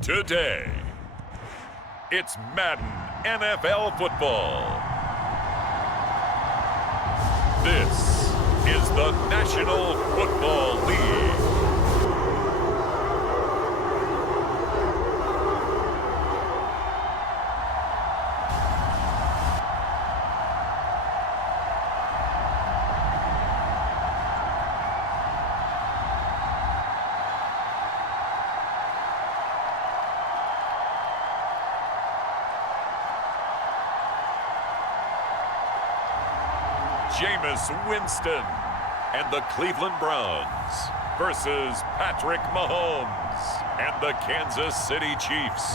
Today, it's Madden NFL football. This is the National Football League. Jameis Winston and the Cleveland Browns versus Patrick Mahomes and the Kansas City Chiefs.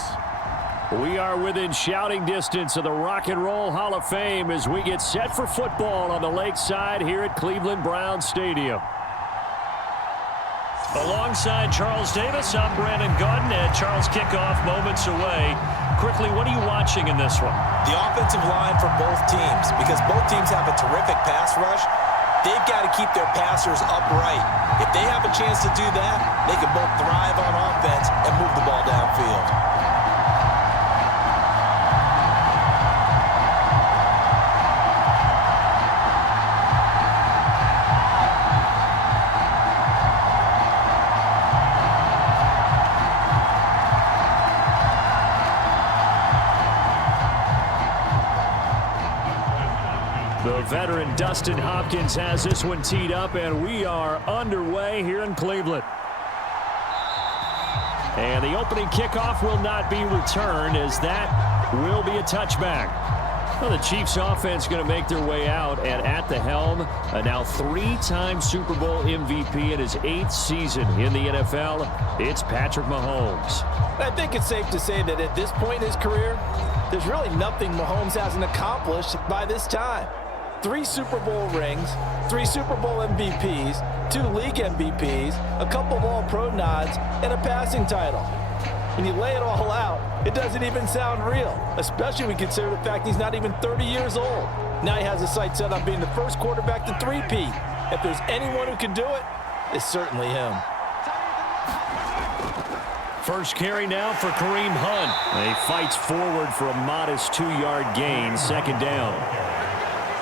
We are within shouting distance of the Rock and Roll Hall of Fame as we get set for football on the lakeside here at Cleveland Browns Stadium. Alongside Charles Davis, I'm Brandon Gordon, and Charles, kickoff moments away. Quickly, what are you watching in this one? The offensive line for both teams, because both teams have a terrific pass rush. They've got to keep their passers upright. If they have a chance to do that, they can both thrive on offense and move the ball downfield. The veteran Dustin Hopkins has this one teed up, and we are underway here in Cleveland. And the opening kickoff will not be returned, as that will be a touchback. Well, the Chiefs offense going to make their way out, and at the helm, a now three-time Super Bowl MVP in his 8th season in the NFL, it's Patrick Mahomes. I think it's safe to say that at this point in his career, there's really nothing Mahomes hasn't accomplished by this time. 3 Super Bowl rings, 3 Super Bowl MVPs, 2 league MVPs, a couple of All-Pro nods, and a passing title. When you lay it all out, it doesn't even sound real, especially when you consider the fact he's not even 30 years old. Now he has his sights set on being the first quarterback to three-peat. If there's anyone who can do it, it's certainly him. First carry now for Kareem Hunt. He fights forward for a modest 2-yard gain, second down.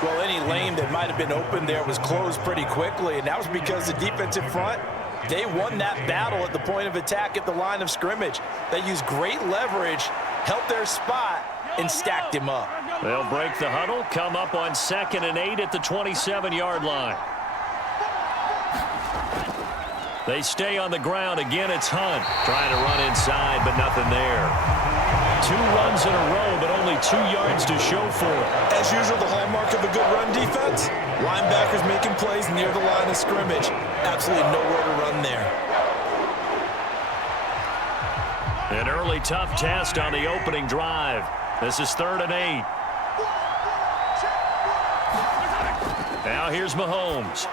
Well, any lane that might have been open there was closed pretty quickly, and that was because the defensive front, they won that battle at the point of attack at the line of scrimmage. They used great leverage, held their spot, and stacked him up. They'll break the huddle, come up on 2nd and 8 at the 27-yard line. They stay on the ground. Again, it's Hunt trying to run inside, but nothing there. 2 runs in a row, but only 2 yards to show for it. As usual, the hallmark of a good run defense, linebackers making plays near the line of scrimmage. Absolutely nowhere to run there. An early tough test on the opening drive. This is 3rd and 8. Now here's Mahomes.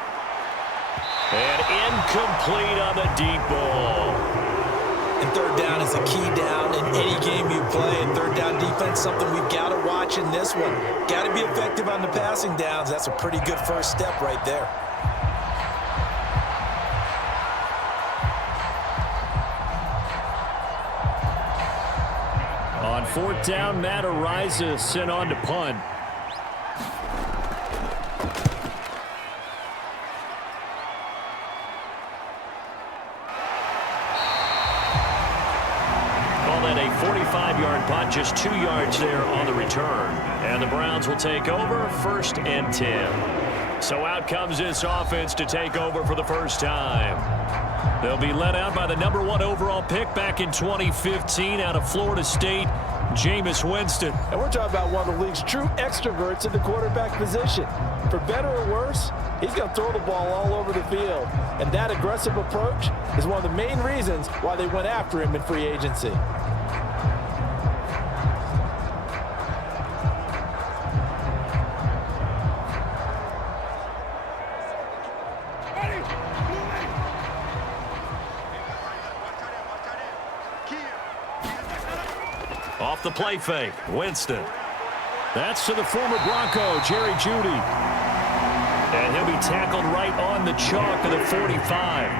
And incomplete on the deep ball. And third down is a key down in any game you play. And third down defense, something we've got to watch in this one. Got to be effective on the passing downs. That's a pretty good first step right there. On 4th down, Matt Ariza sent on to punt. Call that a 45-yard punt, just 2 yards there on the return. And the Browns will take over, 1st and 10. So out comes this offense to take over for the first time. They'll be led out by the number 1 overall pick back in 2015 out of Florida State, Jameis Winston. And we're talking about one of the league's true extroverts in the quarterback position. For better or worse, he's going to throw the ball all over the field. And that aggressive approach is one of the main reasons why they went after him in free agency. Off the play fake, Winston. That's to the former Bronco, Jerry Jeudy. And he'll be tackled right on the chalk of the 45.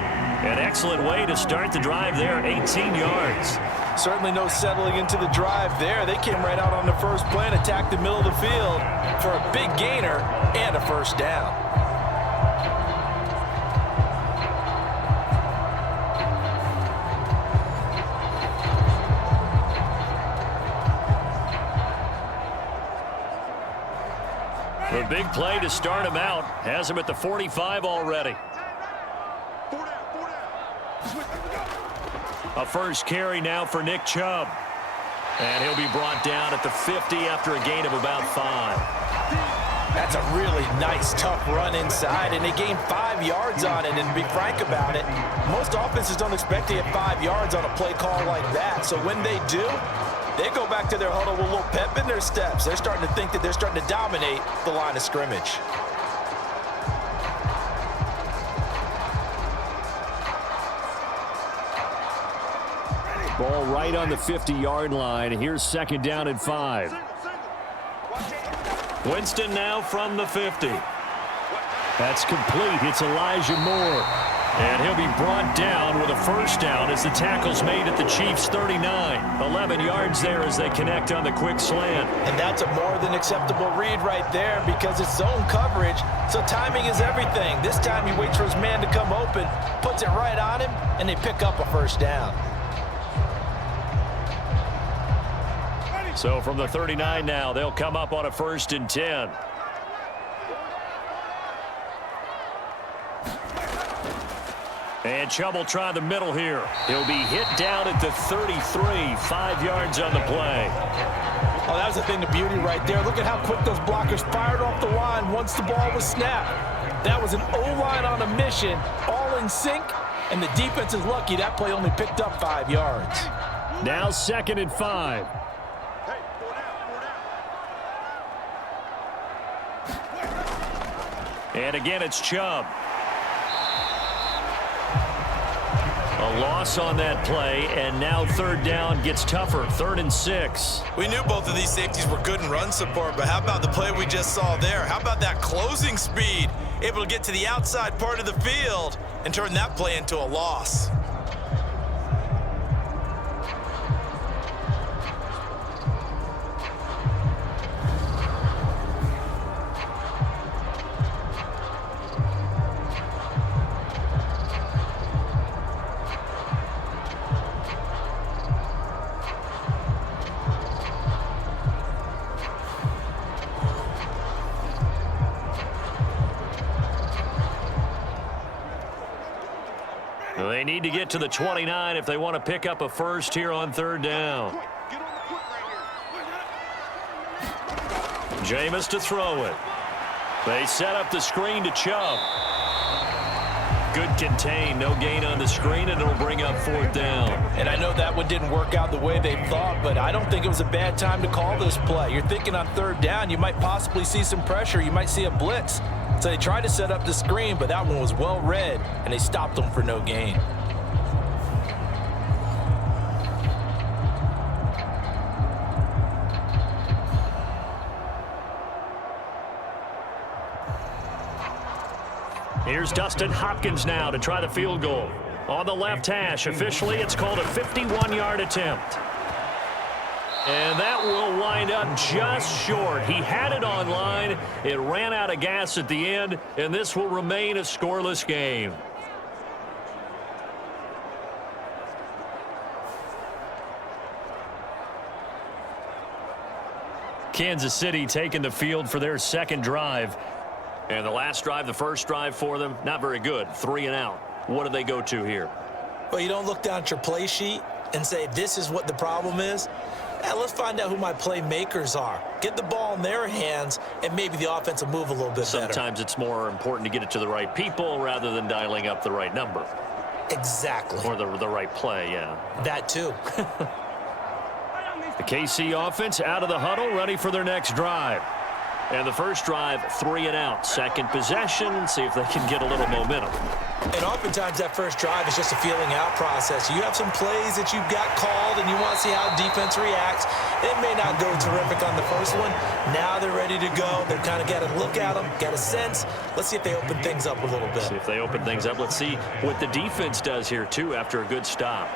An excellent way to start the drive there, 18 yards. Certainly no settling into the drive there. They came right out on the first play and attacked the middle of the field for a big gainer and a first down. The big play to start him out has him at the 45 already. A first carry now for Nick Chubb. And he'll be brought down at the 50 after a gain of about 5. That's a really nice, tough run inside, and they gained 5 yards on it. And to be frank about it, most offenses don't expect to get 5 yards on a play call like that. So when they do, they go back to their huddle with a little pep in their steps. They're starting to think that they're starting to dominate the line of scrimmage. Ball right on the 50-yard line. Here's second down and 5. Winston now from the 50. That's complete. It's Elijah Moore. And he'll be brought down with a first down as the tackle's made at the Chiefs' 39. 11 yards there as they connect on the quick slant. And that's a more than acceptable read right there because it's zone coverage, so timing is everything. This time he waits for his man to come open, puts it right on him, and they pick up a first down. So from the 39 now, they'll come up on a 1st and 10. And Chubb will try the middle here. He'll be hit down at the 33, 5 yards on the play. Oh, that was the thing, the beauty right there. Look at how quick those blockers fired off the line once the ball was snapped. That was an O-line on a mission, all in sync, and the defense is lucky that play only picked up 5 yards. Now 2nd and 5. And again, it's Chubb. A loss on that play, and now 3rd down gets tougher. 3rd and 6. We knew both of these safeties were good in run support, but how about the play we just saw there? How about that closing speed? Able to get to the outside part of the field and turn that play into a loss. They need to get to the 29 if they want to pick up a first here on 3rd down. Jameis to throw it. They set up the screen to Chubb. Good contain, no gain on the screen, and it'll bring up 4th down. And I know that one didn't work out the way they thought, but I don't think it was a bad time to call this play. You're thinking on 3rd down, you might possibly see some pressure. You might see a blitz. So they tried to set up the screen, but that one was well read, and they stopped them for no gain. Here's Dustin Hopkins now to try the field goal. On the left hash, officially it's called a 51-yard attempt. And that will wind up just short. He had it on line. It ran out of gas at the end, and this will remain a scoreless game. Kansas City taking the field for their 2nd drive. And the last drive, the first drive for them, not very good. 3 and out. What do they go to here? Well, you don't look down at your play sheet and say, this is what the problem is. Let's find out who my playmakers are. Get the ball in their hands, and maybe the offense will move a little bit better. Sometimes it's more important to get it to the right people rather than dialing up the right number. Exactly. Or the right play, yeah. That too. The KC offense out of the huddle, ready for their next drive. And the first drive, 3 and out. Second possession, see if they can get a little momentum. And oftentimes that first drive is just a feeling out process. You have some plays that you've got called and you want to see how defense reacts. It may not go terrific on the first one. Now they're ready to go. They've kind of got to look at them, got a sense. Let's see if they open things up a little bit. See if they open things up. Let's see what the defense does here, too, after a good stop.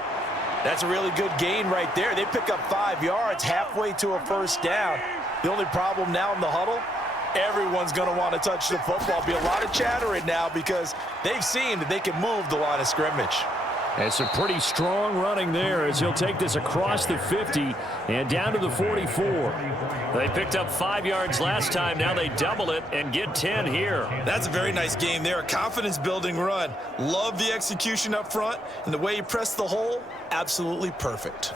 That's a really good gain right there. They pick up 5 yards halfway to a first down. The only problem now in the huddle, everyone's going to want to touch the football. Be a lot of chattering now because they've seen that they can move the line of scrimmage. And some pretty strong running there as he'll take this across the 50 and down to the 44. They picked up 5 yards last time. Now they double it and get 10 here. That's a very nice game there. A confidence-building run. Love the execution up front, and the way he pressed the hole, absolutely perfect.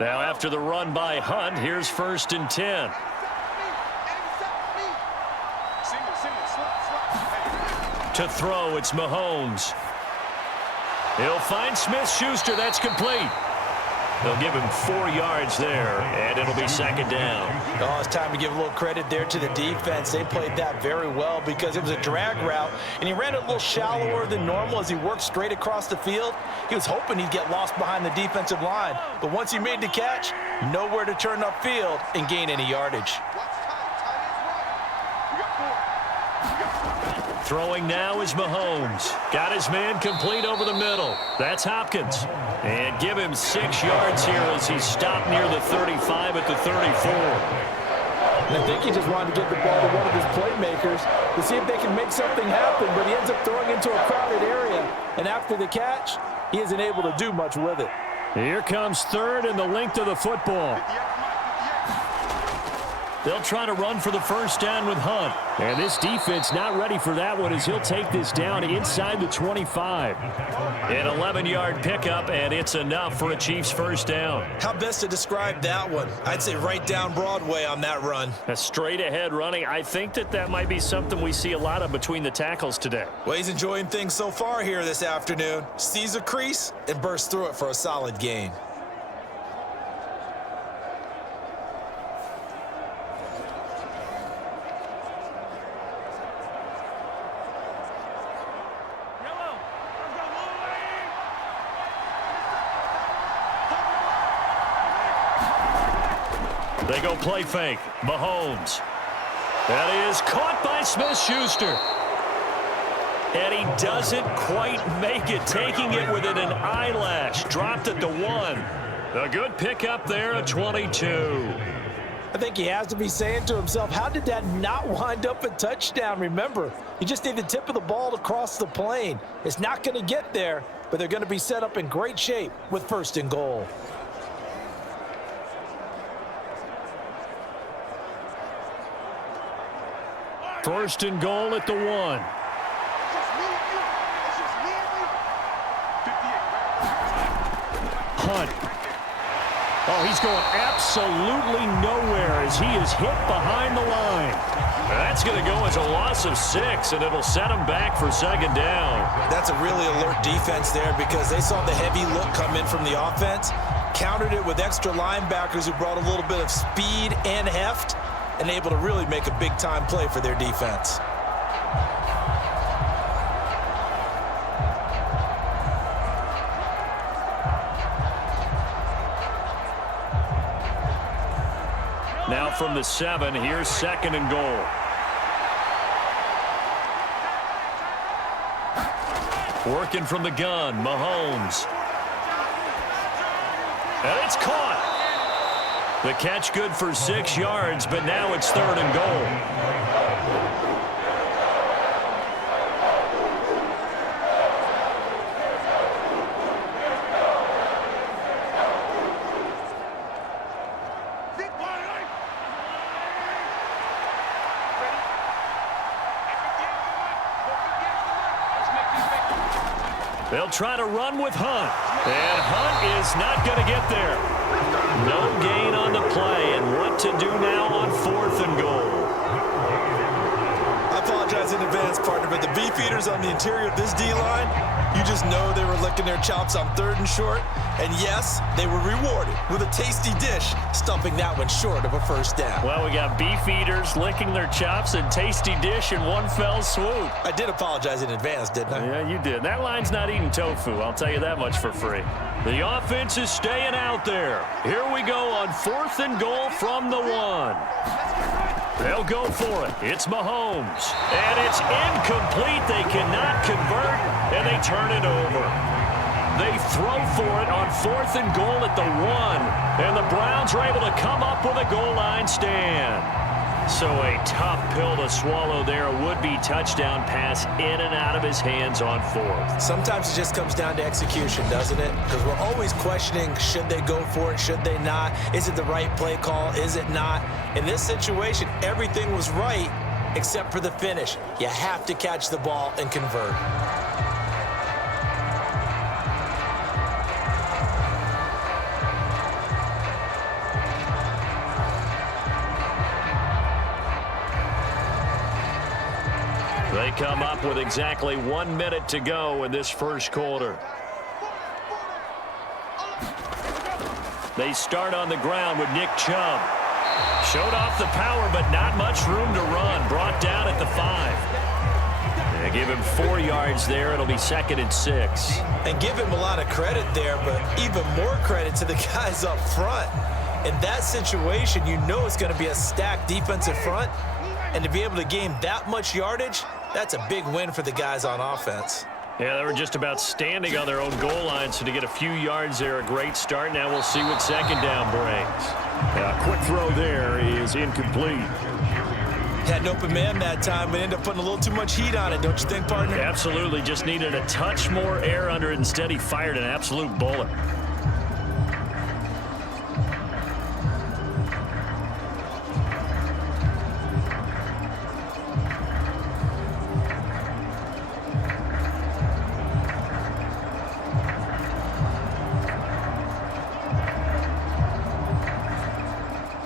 Now after the run by Hunt, here's 1st and 10. To throw, it's Mahomes. He'll find Smith-Schuster. That's complete. They'll give him 4 yards there, and it'll be 2nd down. Oh, it's time to give a little credit there to the defense. They played that very well because it was a drag route, and he ran it a little shallower than normal as he worked straight across the field. He was hoping he'd get lost behind the defensive line, but once he made the catch, nowhere to turn upfield and gain any yardage. Throwing now is Mahomes. Got his man complete over the middle. That's Hopkins. And give him 6 yards here as he's stopped near the 35 at the 34. And I think he just wanted to get the ball to one of his playmakers to see if they can make something happen, but he ends up throwing into a crowded area. And after the catch, he isn't able to do much with it. Here comes 3rd and the length of the football. They'll try to run for the first down with Hunt. And this defense not ready for that one as he'll take this down inside the 25. An 11-yard pickup, and it's enough for a Chiefs first down. How best to describe that one? I'd say right down Broadway on that run. A straight-ahead running. I think that might be something we see a lot of between the tackles today. Well, he's enjoying things so far here this afternoon. Sees a crease and bursts through it for a solid gain. They go play fake. Mahomes. That is caught by Smith-Schuster. And he doesn't quite make it, taking it within an eyelash. Dropped at the 1. A good pickup there at 22. I think he has to be saying to himself, how did that not wind up a touchdown? Remember, you just need the tip of the ball to cross the plane. It's not going to get there, but they're going to be set up in great shape with 1st and goal. First and goal at the 1. Hunt. Oh, he's going absolutely nowhere as he is hit behind the line. That's going to go as a loss of 6, and it'll set him back for 2nd down. That's a really alert defense there because they saw the heavy look come in from the offense, countered it with extra linebackers who brought a little bit of speed and heft, and able to really make a big-time play for their defense. Now from the 7, here's 2nd and goal. Working from the gun, Mahomes. And it's caught. The catch good for 6 yards, but now it's 3rd and goal. They'll try to run with Hunt. And Hunt is not going to get there. No gain on the play. And what to do now on 4th and goal? I apologize in advance, partner, but the beefeaters on the interior of this D-line, you just know they were licking their chops on 3rd and short. And yes, they were rewarded with a tasty dish, stumping that one short of a first down. Well, we got beefeaters licking their chops and tasty dish in one fell swoop. I did apologize in advance, didn't I? Yeah, you did. That line's not eating tofu, I'll tell you that much for free. The offense is staying out there. Here we go on 4th and goal from the 1. They'll go for it. It's Mahomes. And it's incomplete. They cannot convert, and they turn it over. They throw for it on 4th and goal at the 1. And the Browns are able to come up with a goal line stand. So a tough pill to swallow there. A would-be touchdown pass in and out of his hands on 4th. Sometimes it just comes down to execution, doesn't it? Because we're always questioning, should they go for it, should they not? Is it the right play call, is it not? In this situation, everything was right except for the finish. You have to catch the ball and convert. They come up with exactly 1 minute to go in this first quarter. They start on the ground with Nick Chubb. Showed off the power, but not much room to run. Brought down at the 5. They give him 4 yards there. It'll be 2nd and 6. And give him a lot of credit there, but even more credit to the guys up front. In that situation, you know it's going to be a stacked defensive front. And to be able to gain that much yardage, that's a big win for the guys on offense. Yeah, they were just about standing on their own goal line, so to get a few yards there, a great start. Now we'll see what 2nd down brings. Quick throw there is incomplete. Had an open man that time, but ended up putting a little too much heat on it, don't you think, partner? Absolutely, just needed a touch more air under it. Instead, he fired an absolute bullet.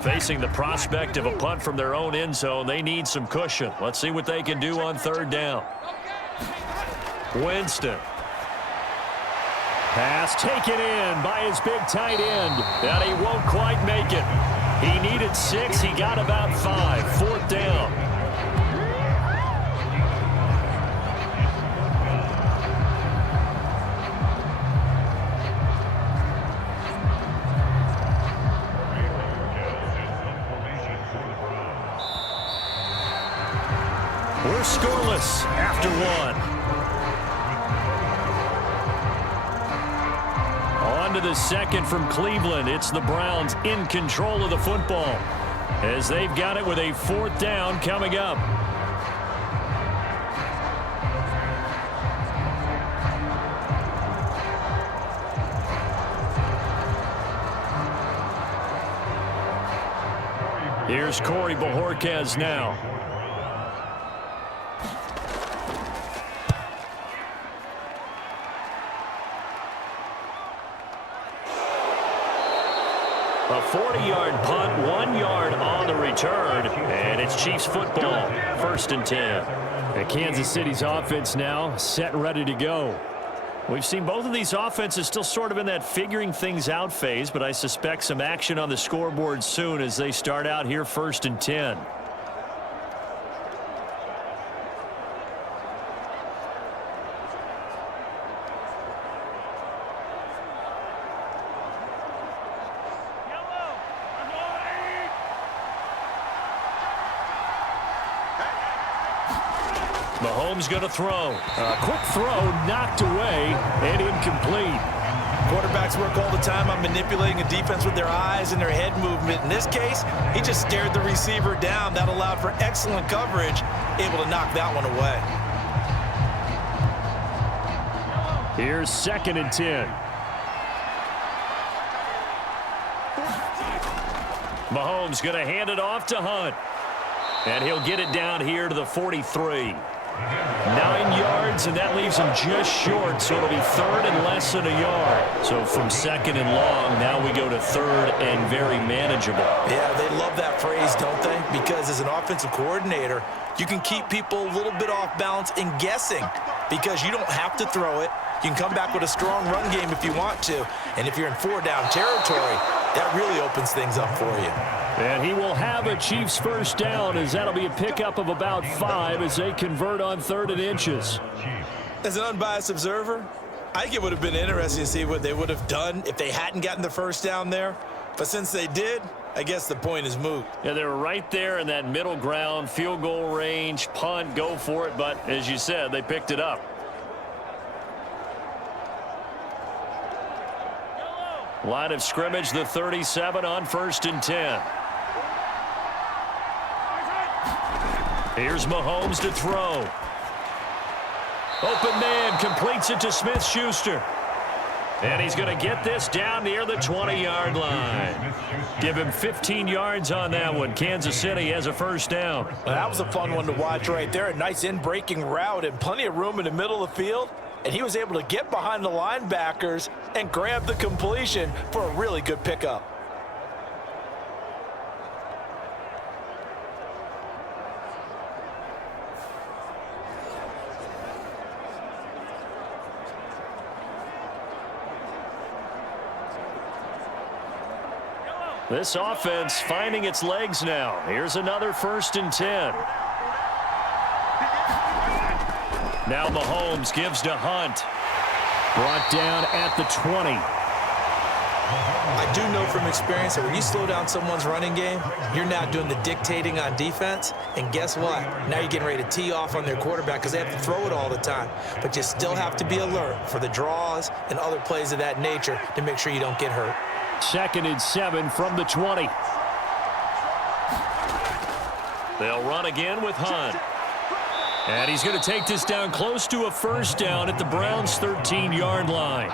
Facing the prospect of a punt from their own end zone, they need some cushion. Let's see what they can do on 3rd down. Winston. Pass taken in by his big tight end, and he won't quite make it. He needed 6. He got about 5. 4th down. We're scoreless after 1. On to the 2nd from Cleveland. It's the Browns in control of the football as they've got it with a 4th down coming up. Here's Corey Bojorquez now. A 40-yard punt, 1 yard on the return, and it's Chiefs football, 1st and 10. And Kansas City's offense now set and ready to go. We've seen both of these offenses still sort of in that figuring things out phase, but I suspect some action on the scoreboard soon as they start out here 1st and 10. Mahomes going to throw. A quick throw knocked away and incomplete. Quarterbacks work all the time on manipulating a defense with their eyes and their head movement. In this case, he just stared the receiver down. That allowed for excellent coverage, able to knock that one away. Here's 2nd and 10. Mahomes going to hand it off to Hunt. And he'll get it down here to the 43. 9 yards, and that leaves him just short, so it'll be third and less than a yard. So from second and long, now we go to third and very manageable. Yeah, they love that phrase, don't they? Because as an offensive coordinator, you can keep people a little bit off balance and guessing because you don't have to throw it. You can come back with a strong run game if you want to. And if you're in 4-down territory, that really opens things up for you. And he will have a Chiefs first down, as that'll be a pickup of about 5 as they convert on 3rd and inches. As an unbiased observer, I think it would have been interesting to see what they would have done if they hadn't gotten the first down there. But since they did, I guess the point is moot. Yeah, they were right there in that middle ground, field goal range, punt, go for it. But as you said, they picked it up. Line of scrimmage, the 37 on 1st and 10. Here's Mahomes to throw. Open man, completes it to Smith-Schuster. And he's going to get this down near the 20-yard line. Give him 15 yards on that one. Kansas City has a first down. Well, that was a fun one to watch right there. A nice in-breaking route and plenty of room in the middle of the field. And he was able to get behind the linebackers and grab the completion for a really good pickup. This offense finding its legs now. Here's another 1st and 10. Now Mahomes gives to Hunt. Brought down at the 20. I do know from experience that when you slow down someone's running game, you're now doing the dictating on defense. And guess what? Now you're getting ready to tee off on their quarterback because they have to throw it all the time. But you still have to be alert for the draws and other plays of that nature to make sure you don't get hurt. 2nd and 7 from the 20. They'll run again with Hunt. And he's going to take this down close to a first down at the Browns' 13-yard line.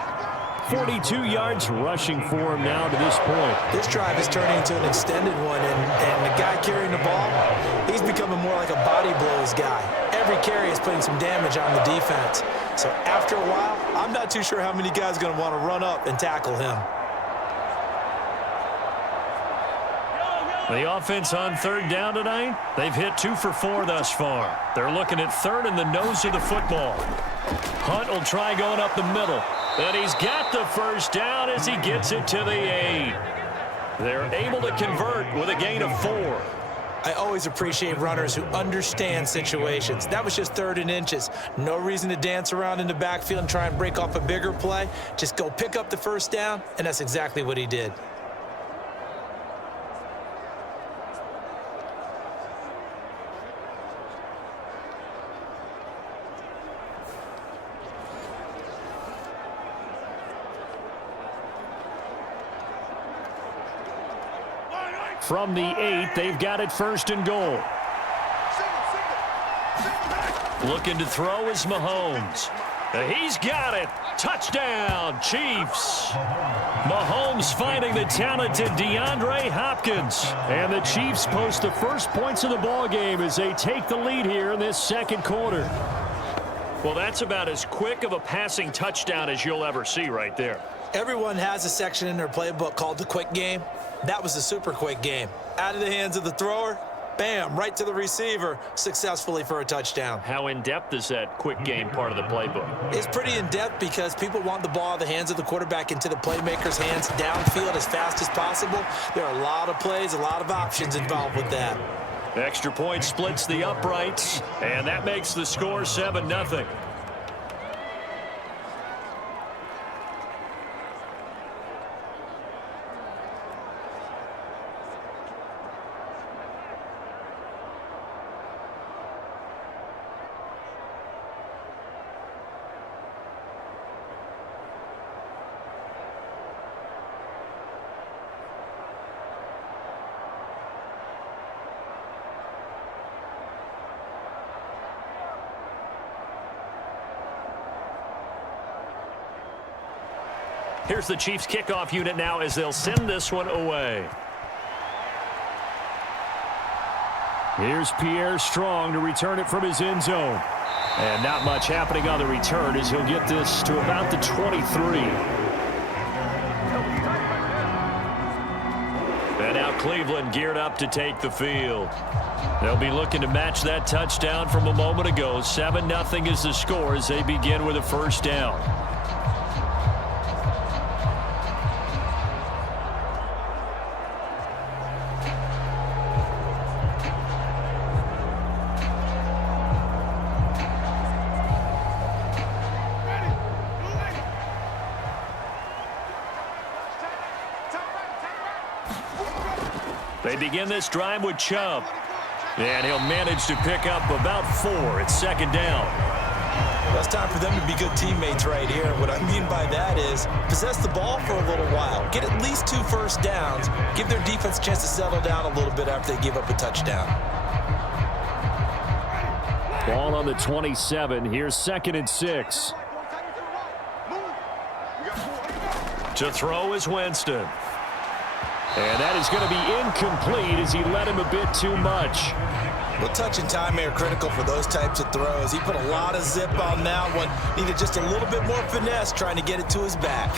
42 yards rushing for him now to this point. This drive is turning into an extended one, and the guy carrying the ball, he's becoming more like a body blows guy. Every carry is putting some damage on the defense. So after a while, I'm not too sure how many guys are going to want to run up and tackle him. The offense on 3rd down tonight, they've hit 2 for 4 thus far. They're looking at 3rd in the nose of the football. Hunt will try going up the middle. And he's got the first down as he gets it to the 8. They're able to convert with a gain of 4. I always appreciate runners who understand situations. That was just 3rd and inches. No reason to dance around in the backfield and try and break off a bigger play. Just go pick up the first down, and that's exactly what he did. From the 8, they've got it 1st and goal. Looking to throw is Mahomes. He's got it. Touchdown, Chiefs. Mahomes finding the talented DeAndre Hopkins. And the Chiefs post the first points of the ballgame as they take the lead here in this 2nd quarter. Well, that's about as quick of a passing touchdown as you'll ever see right there. Everyone has a section in their playbook called the quick game. That was the super quick game. Out of the hands of the thrower, bam, right to the receiver, successfully for a touchdown. How in-depth is that quick game part of the playbook? It's pretty in-depth because people want the ball out of the hands of the quarterback into the playmaker's hands downfield as fast as possible. There are a lot of plays, a lot of options involved with that. Extra point splits the uprights, and that makes the score 7-0. Here's the Chiefs kickoff unit now as they'll send this one away. Here's Pierre Strong to return it from his end zone. And not much happening on the return as he'll get this to about the 23. And now Cleveland geared up to take the field. They'll be looking to match that touchdown from a moment ago. 7-0 is the score as they begin with a first down. They begin this drive with Chubb. And he'll manage to pick up about 4. It's second down. Well, it's time for them to be good teammates right here. What I mean by that is possess the ball for a little while. Get at least 2 first downs. Give their defense a chance to settle down a little bit after they give up a touchdown. Ball on the 27. Here's 2nd and 6. To throw is Winston. And that is going to be incomplete as he led him a bit too much. Well, touch and timing are critical for those types of throws. He put a lot of zip on that one. Needed just a little bit more finesse trying to get it to his back.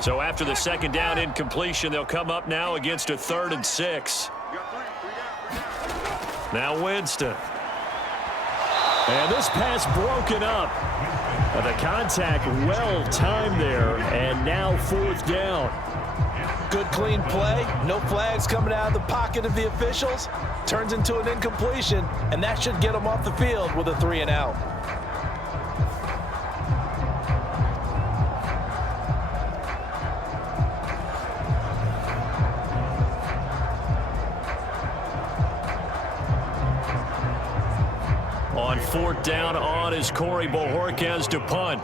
So after the second down incompletion, they'll come up now against a 3rd and 6. Now Winston. And this pass broken up. The contact well timed there, and now 4th down. Good clean play. No flags coming out of the pocket of the officials. Turns into an incompletion, and that should get them off the field with a 3 and out. On 4th down on is Corey Bojorquez to punt.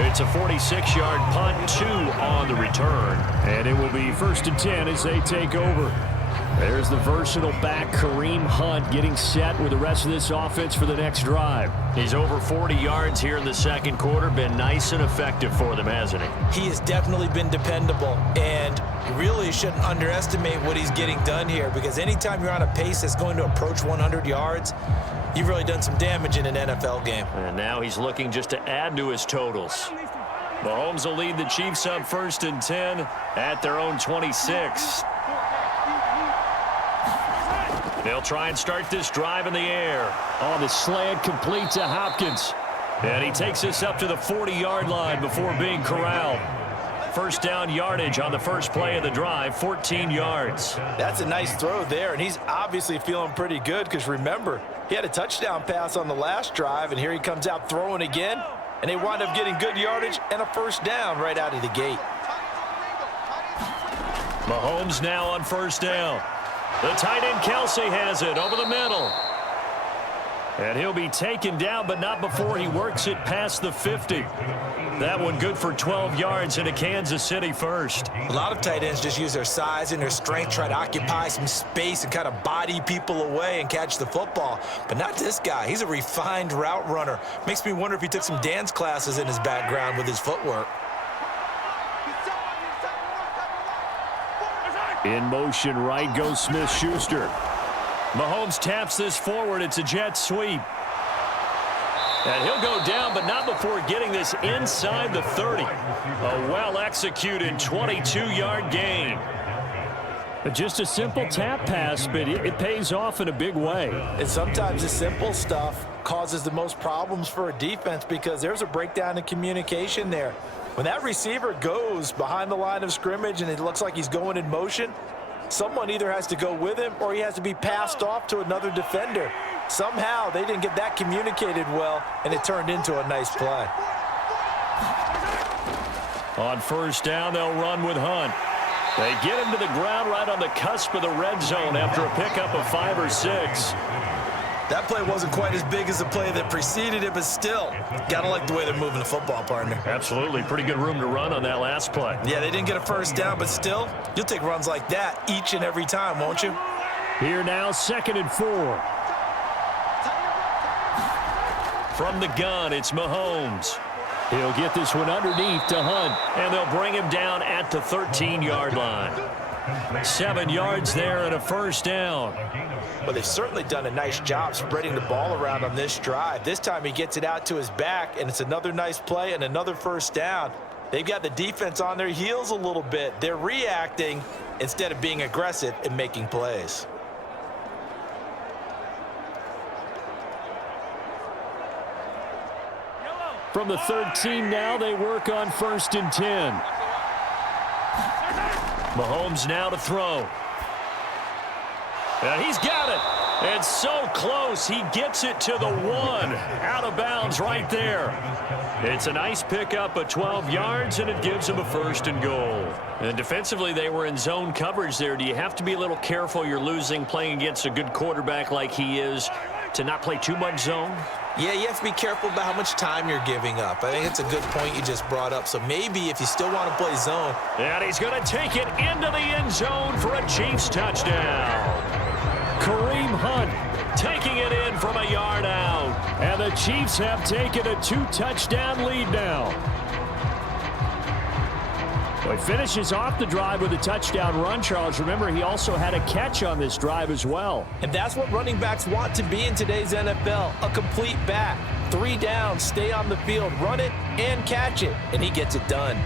It's a 46-yard punt, 2 on the return. And it will be 1st and 10 as they take over. There's the versatile back, Kareem Hunt, getting set with the rest of this offense for the next drive. He's over 40 yards here in the second quarter. Been nice and effective for them, hasn't he? He has definitely been dependable, and you really shouldn't underestimate what he's getting done here, because anytime you're on a pace that's going to approach 100 yards, you've really done some damage in an NFL game. And now he's looking just to add to his totals. Mahomes will lead the Chiefs up 1st and 10 at their own 26. They'll try and start this drive in the air. On the slant, complete to Hopkins. And he takes this up to the 40-yard line before being corralled. First down yardage on the first play of the drive, 14 yards. That's a nice throw there, and he's obviously feeling pretty good because, remember, he had a touchdown pass on the last drive, and here he comes out throwing again, and they wind up getting good yardage and a first down right out of the gate. Mahomes now on 1st down. The tight end Kelsey has it over the middle. And he'll be taken down, but not before he works it past the 50. That one good for 12 yards into Kansas City first. A lot of tight ends just use their size and their strength, try to occupy some space and kind of body people away and catch the football. But not this guy. He's a refined route runner. Makes me wonder if he took some dance classes in his background with his footwork. In motion, right goes Smith-Schuster. Mahomes taps this forward. It's a jet sweep. And he'll go down, but not before getting this inside the 30. A well-executed 22-yard gain. Just a simple tap pass, but it pays off in a big way. And sometimes the simple stuff causes the most problems for a defense because there's a breakdown in communication there. When that receiver goes behind the line of scrimmage and it looks like he's going in motion, someone either has to go with him or he has to be passed off to another defender. Somehow they didn't get that communicated well, and it turned into a nice play. On 1st down, they'll run with Hunt. They get him to the ground right on the cusp of the red zone after a pickup of 5 or 6. That play wasn't quite as big as the play that preceded it, but still, gotta like the way they're moving the football, partner. Absolutely. Pretty good room to run on that last play. Yeah, they didn't get a first down, but still, you'll take runs like that each and every time, won't you? Here now, 2nd and 4. From the gun, it's Mahomes. He'll get this one underneath to Hunt, and they'll bring him down at the 13-yard line. 7 yards there and a first down. Well, they've certainly done a nice job spreading the ball around on this drive. This time he gets it out to his back, and it's another nice play and another first down. They've got the defense on their heels a little bit. They're reacting instead of being aggressive and making plays. From the 13 now, they work on 1st and 10. Mahomes now to throw. And he's got it. And so close, he gets it to the 1. Out of bounds right there. It's a nice pickup of 12 yards, and it gives him a 1st and goal. And defensively, they were in zone coverage there. Do you have to be a little careful? You're losing, playing against a good quarterback like he is, to not play too much zone? Yeah, you have to be careful about how much time you're giving up. I think it's a good point you just brought up. So maybe if you still want to play zone. And he's going to take it into the end zone for a Chiefs touchdown. Kareem Hunt taking it in from a yard out. And the Chiefs have taken a 2-touchdown lead now. Well, he finishes off the drive with a touchdown run, Charles. Remember, he also had a catch on this drive as well. And that's what running backs want to be in today's NFL, a complete back. 3 downs, stay on the field, run it, and catch it. And he gets it done.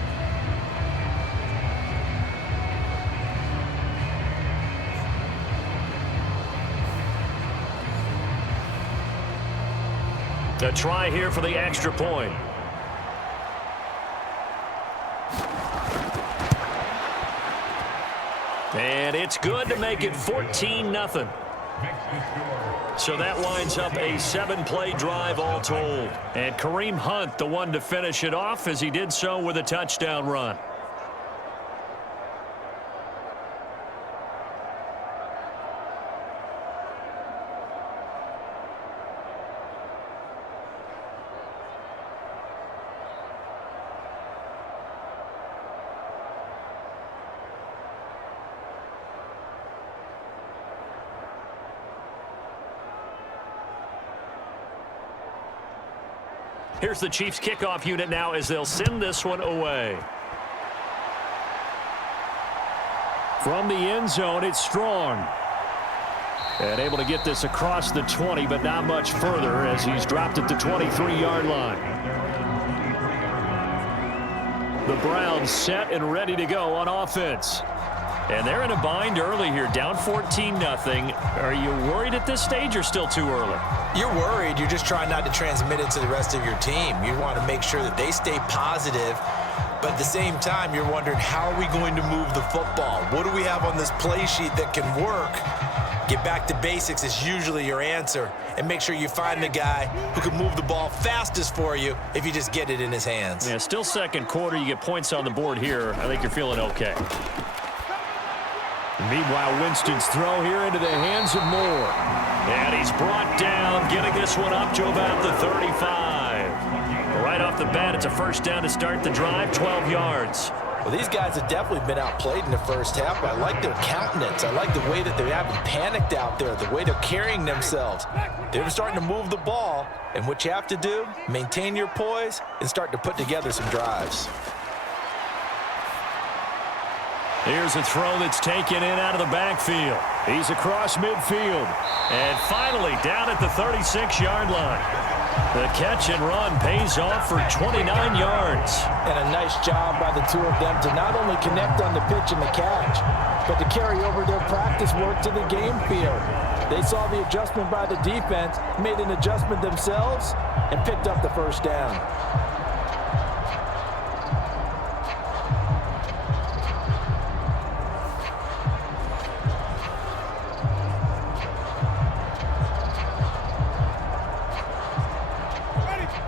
A try here for the extra point. And it's good to make it 14-0. So that winds up a 7-play drive all told. And Kareem Hunt, the one to finish it off, as he did so with a touchdown run. Here's the Chiefs kickoff unit now as they'll send this one away. From the end zone, it's Strong. And able to get this across the 20, but not much further as he's dropped at the 23-yard line. The Browns set and ready to go on offense. And they're in a bind early here, down 14-0. Are you worried at this stage or still too early? You're worried. You're just trying not to transmit it to the rest of your team. You want to make sure that they stay positive. But at the same time, you're wondering, how are we going to move the football? What do we have on this play sheet that can work? Get back to basics is usually your answer. And make sure you find the guy who can move the ball fastest for you if you just get it in his hands. Yeah, still second quarter. You get points on the board here. I think you're feeling okay. Meanwhile, Winston's throw here into the hands of Moore. And he's brought down, getting this one up to about the 35. Right off the bat, it's a first down to start the drive, 12 yards. Well, these guys have definitely been outplayed in the first half, but I like their countenance. I like the way that they haven't panicked out there, the way they're carrying themselves. They're starting to move the ball, and what you have to do, maintain your poise and start to put together some drives. Here's a throw that's taken in out of the backfield. He's across midfield. And finally down at the 36-yard line. The catch and run pays off for 29 yards. And a nice job by the two of them to not only connect on the pitch and the catch, but to carry over their practice work to the game field. They saw the adjustment by the defense, made an adjustment themselves, and picked up the first down.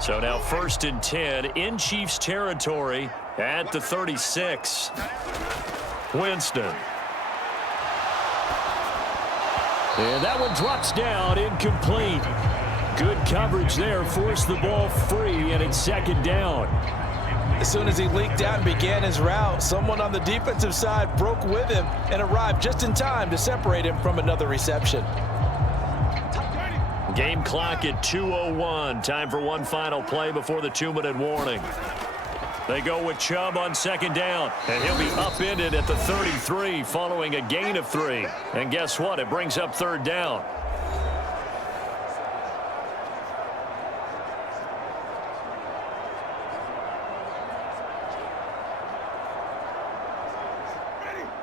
So now 1st and 10 in Chiefs territory at the 36. Winston. And that one drops down, incomplete. Good coverage there, forced the ball free, and it's 2nd down. As soon as he leaked out and began his route, someone on the defensive side broke with him and arrived just in time to separate him from another reception. Game clock at 2:01. Time for one final play before the 2-minute warning. They go with Chubb on second down, and he'll be upended at the 33 following a gain of 3. And guess what? It brings up third down.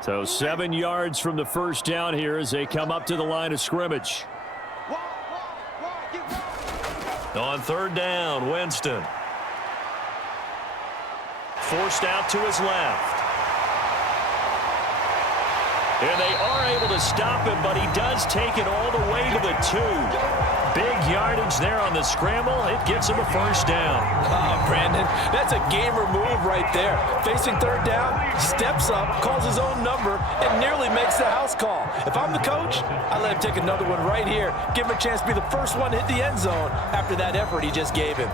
So 7 yards from the first down here as they come up to the line of scrimmage. On third down, Winston. Forced out to his left. And they are able to stop him, but he does take it all the way to the 2. Big yardage there on the scramble. It gets him a first down. Oh, Brandon, that's a gamer move right there. Facing third down, steps up, calls his own number, and nearly makes the house call. If I'm the coach, I let him take another one right here. Give him a chance to be the first one to hit the end zone after that effort he just gave him.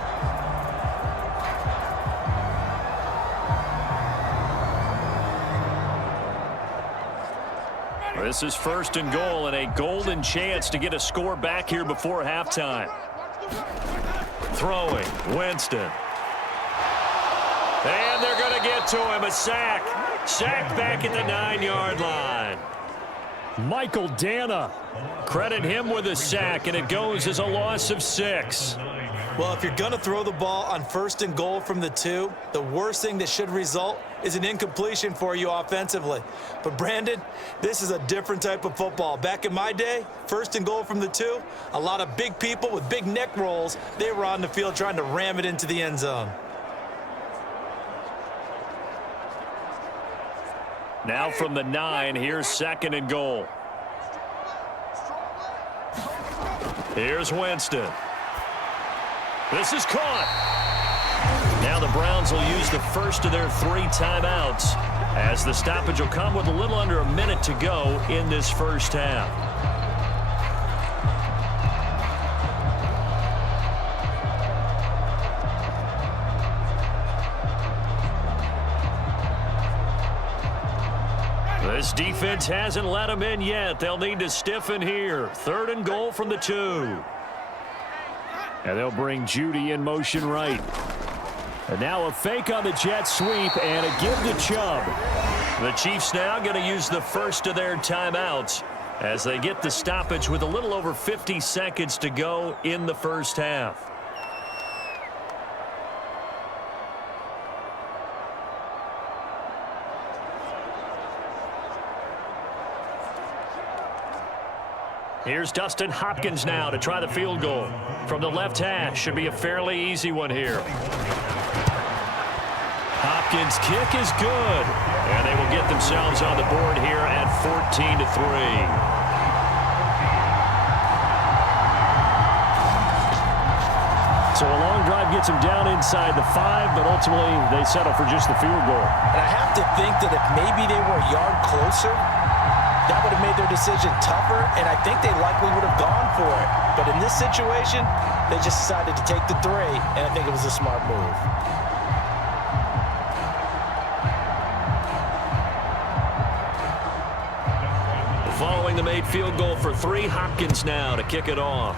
This is first and goal and a golden chance to get a score back here before halftime. Throwing, Winston. And they're going to get to him, a sack. Sack back at the 9-yard line. Michael Dana. Credit him with a sack, and it goes as a loss of 6. Well, if you're going to throw the ball on first and goal from the 2, the worst thing that should result is an incompletion for you offensively. But, Brandon, this is a different type of football. Back in my day, first and goal from the 2, a lot of big people with big neck rolls, they were on the field trying to ram it into the end zone. Now from the 9, here's second and goal. Here's Winston. This is caught. Now the Browns will use the first of their 3 timeouts as the stoppage will come with a little under a minute to go in this first half. This defense hasn't let them in yet. They'll need to stiffen here. Third and goal from the 2. And they'll bring Judy in motion right. And now a fake on the jet sweep and a give to Chubb. The Chiefs now going to use the first of their timeouts as they get the stoppage with a little over 50 seconds to go in the first half. Here's Dustin Hopkins now to try the field goal. From the left hash, should be a fairly easy one here. Hopkins' kick is good. And they will get themselves on the board here at 14-3. So a long drive gets them down inside the 5, but ultimately they settle for just the field goal. And I have to think that if maybe they were a yard closer, that would have made their decision tougher, and I think they likely would have gone for it. But in this situation, they just decided to take the 3, and I think it was a smart move. Following the made field goal for 3, Hopkins now to kick it off.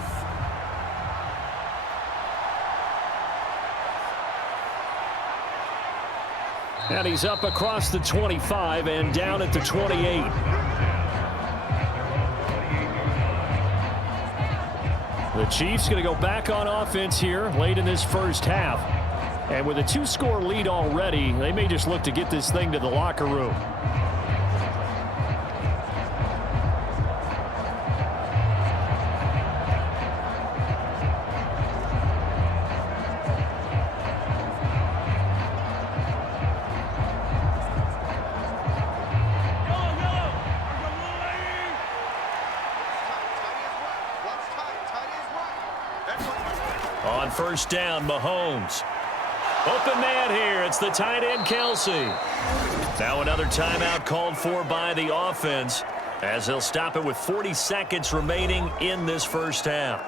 And he's up across the 25 and down at the 28. The Chiefs going to go back on offense here late in this first half. And with a 2-score lead already, they may just look to get this thing to the locker room. On first down, Mahomes. Open man here. It's the tight end, Kelsey. Now another timeout called for by the offense as they'll stop it with 40 seconds remaining in this first half.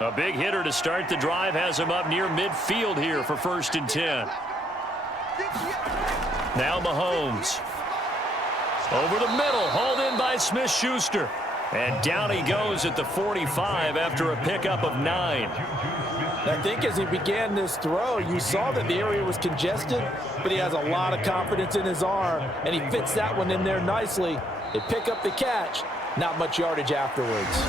A big hitter to start the drive has him up near midfield here for 1st and 10. Now Mahomes. Over the middle, hauled in by Smith-Schuster. And down he goes at the 45 after a pickup of 9. I think as he began this throw, you saw that the area was congested, but he has a lot of confidence in his arm, and he fits that one in there nicely. They pick up the catch, not much yardage afterwards.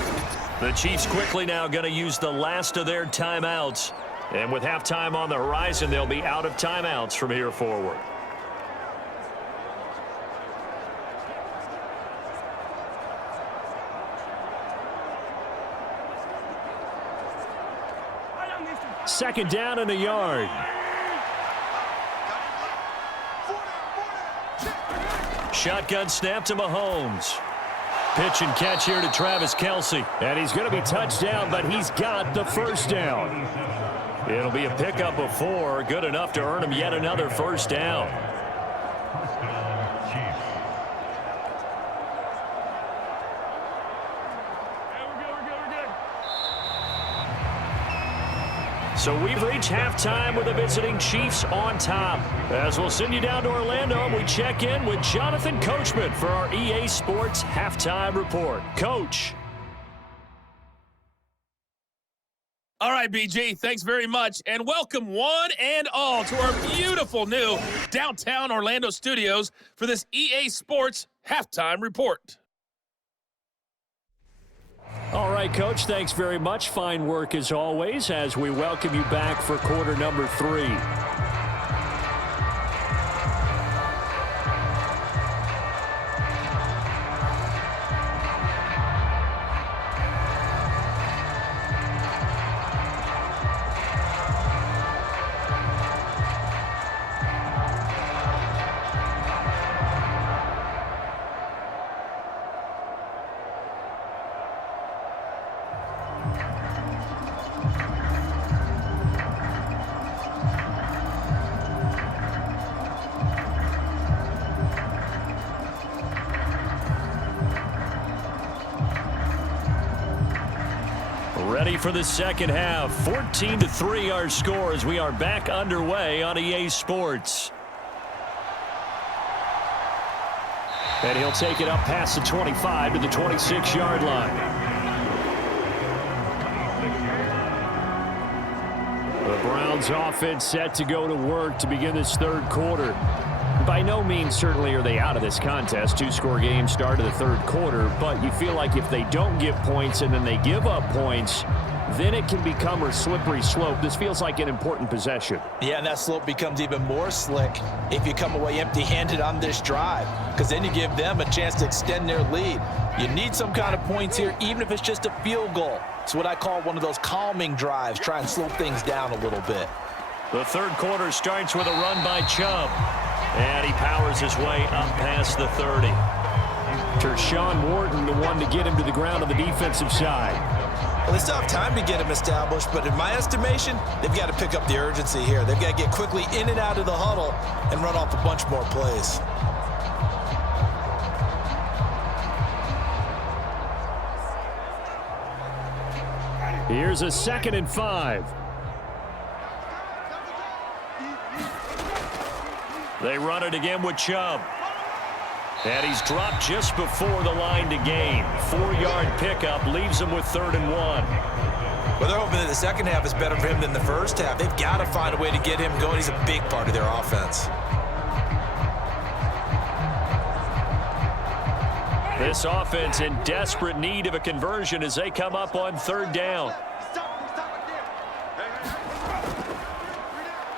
The Chiefs quickly now going to use the last of their timeouts. And with halftime on the horizon, they'll be out of timeouts from here forward. Second down and a yard. Shotgun snap to Mahomes. Pitch and catch here to Travis Kelce. And he's going to be touched down, but he's got the first down. It'll be a pickup of 4, good enough to earn him yet another first down. So we've reached halftime with the visiting Chiefs on top. As we'll send you down to Orlando, and we check in with Jonathan Coachman for our EA Sports Halftime Report. Coach. All right, BG, thanks very much, and welcome one and all to our beautiful new downtown Orlando studios for this EA Sports Halftime Report. All right, Coach, thanks very much. Fine work as always as we welcome you back for quarter number 3. Ready for the second half. 14-3 our score as we are back underway on EA Sports. And he'll take it up past the 25 to the 26-yard line. The Browns offense set to go to work to begin this third quarter. By no means certainly are they out of this contest. 2-score game start of the third quarter, but you feel like if they don't get points and then they give up points, then it can become a slippery slope. This feels like an important possession. Yeah, and that slope becomes even more slick if you come away empty-handed on this drive, because then you give them a chance to extend their lead. You need some kind of points here, even if it's just a field goal. It's what I call one of those calming drives, try and slow things down a little bit. The third quarter starts with a run by Chubb. And he powers his way up past the 30. Tershawn Wharton, the one to get him to the ground on the defensive side. Well, they still have time to get him established, but in my estimation, they've got to pick up the urgency here. They've got to get quickly in and out of the huddle and run off a bunch more plays. Here's a 2nd and 5. They run it again with Chubb. And he's dropped just before the line to gain. 4-yard pickup leaves him with 3rd and 1. Well, they're hoping that the second half is better for him than the first half. They've got to find a way to get him going. He's a big part of their offense. This offense in desperate need of a conversion as they come up on 3rd down.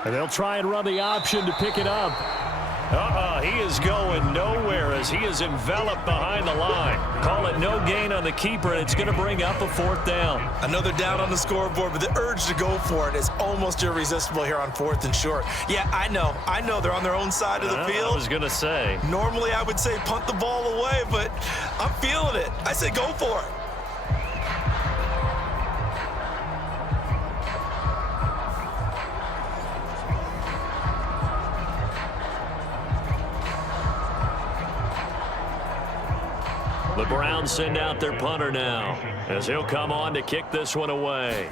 And they'll try and run the option to pick it up. He is going nowhere as he is enveloped behind the line. Call it no gain on the keeper, and it's going to bring up a 4th down. Another down on the scoreboard, but the urge to go for it is almost irresistible here on 4th and short. Yeah, I know they're on their own side of the field. I was going to say. Normally I would say punt the ball away, but I'm feeling it. I say go for it. The Browns send out their punter now. as he'll come on to kick this one away.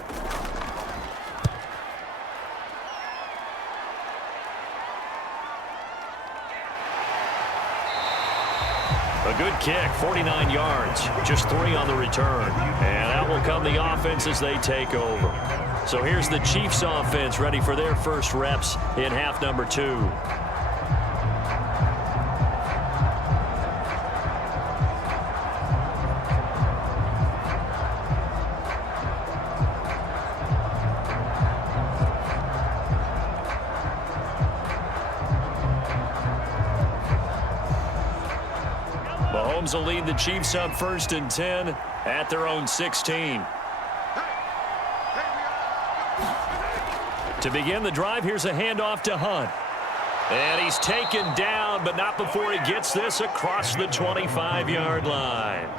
A good kick, 49 yards, just 3 on the return. And out will come the offense as they take over. So here's the Chiefs offense ready for their first reps in half number 2. Mahomes will lead the Chiefs up 1st and 10 at their own 16. To begin the drive, here's a handoff to Hunt. And he's taken down, but not before he gets this across the 25-yard line.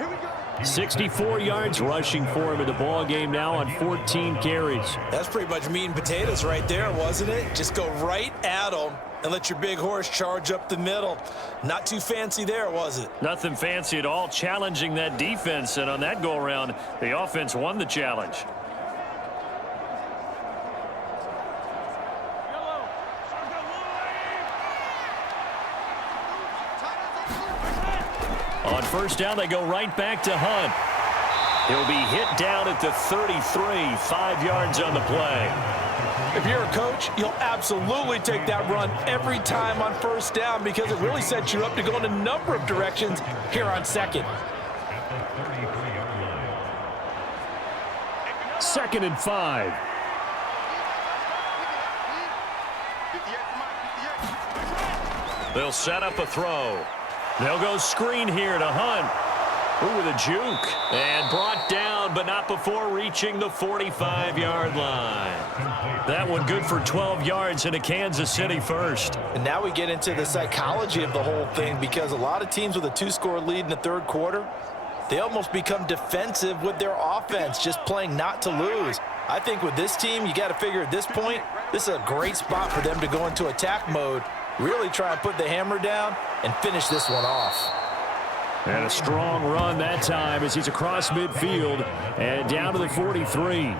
64 yards rushing for him in the ball game now on 14 carries. That's pretty much meat and potatoes right there, wasn't it? Just go right at him and let your big horse charge up the middle. Not too fancy there, was it? Nothing fancy at all, challenging that defense. And on that go-around, the offense won the challenge. On 1st down, they go right back to Hunt. He'll be hit down at the 33, 5 yards on the play. If you're a coach, you'll absolutely take that run every time on 1st down because it really sets you up to go in a number of directions here on 2nd. 2nd and 5. They'll set up a throw. They'll go screen here to Hunt. Ooh, with a juke. And brought down, but not before reaching the 45-yard line. That one good for 12 yards into Kansas City 1st. And now we get into the psychology of the whole thing because a lot of teams with a 2-score lead in the 3rd quarter, they almost become defensive with their offense, just playing not to lose. I think with this team, you got to figure at this point, this is a great spot for them to go into attack mode, really try and put the hammer down and finish this one off. And a strong run that time as he's across midfield and down to the 43.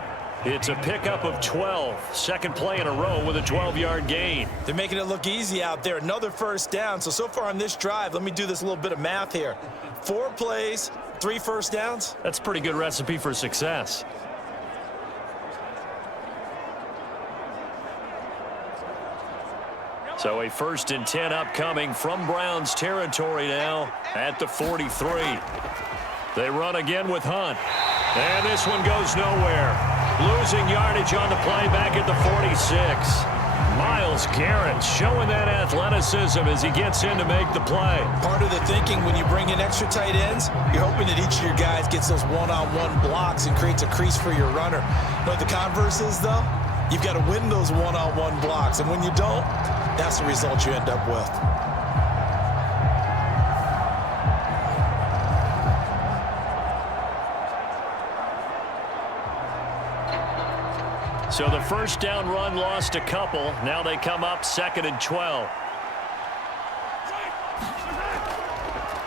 It's a pickup of 12. 2nd play in a row with a 12-yard gain. They're making it look easy out there. Another 1st down. So far on this drive, let me do this little bit of math here. 4 plays, 3 1st downs. That's a pretty good recipe for success. So a 1st and 10 upcoming from Browns territory now at the 43. They run again with Hunt. And this one goes nowhere. Losing yardage on the play back at the 46. Myles Garrett showing that athleticism as he gets in to make the play. Part of the thinking when you bring in extra tight ends, you're hoping that each of your guys gets those one-on-one blocks and creates a crease for your runner. But the converse is, though, you've got to win those one-on-one blocks. And when you don't, that's the result you end up with. So the 1st down run lost a couple. Now they come up 2nd and 12.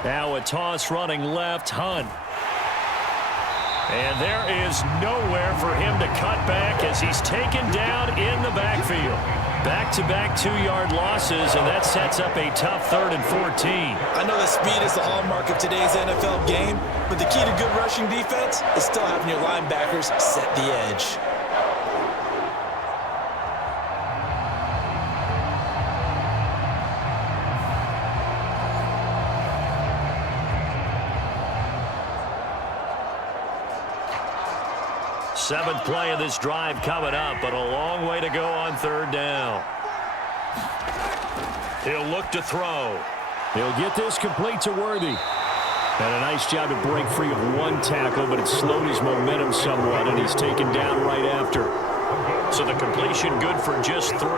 Now a toss running left, Hunt. And there is nowhere for him to cut back as he's taken down in the backfield. Back-to-back 2-yard losses, and that sets up a tough 3rd and 14. I know that speed is the hallmark of today's NFL game, but the key to good rushing defense is still having your linebackers set the edge. Seventh play of this drive coming up, but a long way to go on 3rd down. He'll look to throw. He'll get this complete to Worthy. And a nice job to break free of 1 tackle, but it slowed his momentum somewhat, and he's taken down right after. So the completion good for just 3.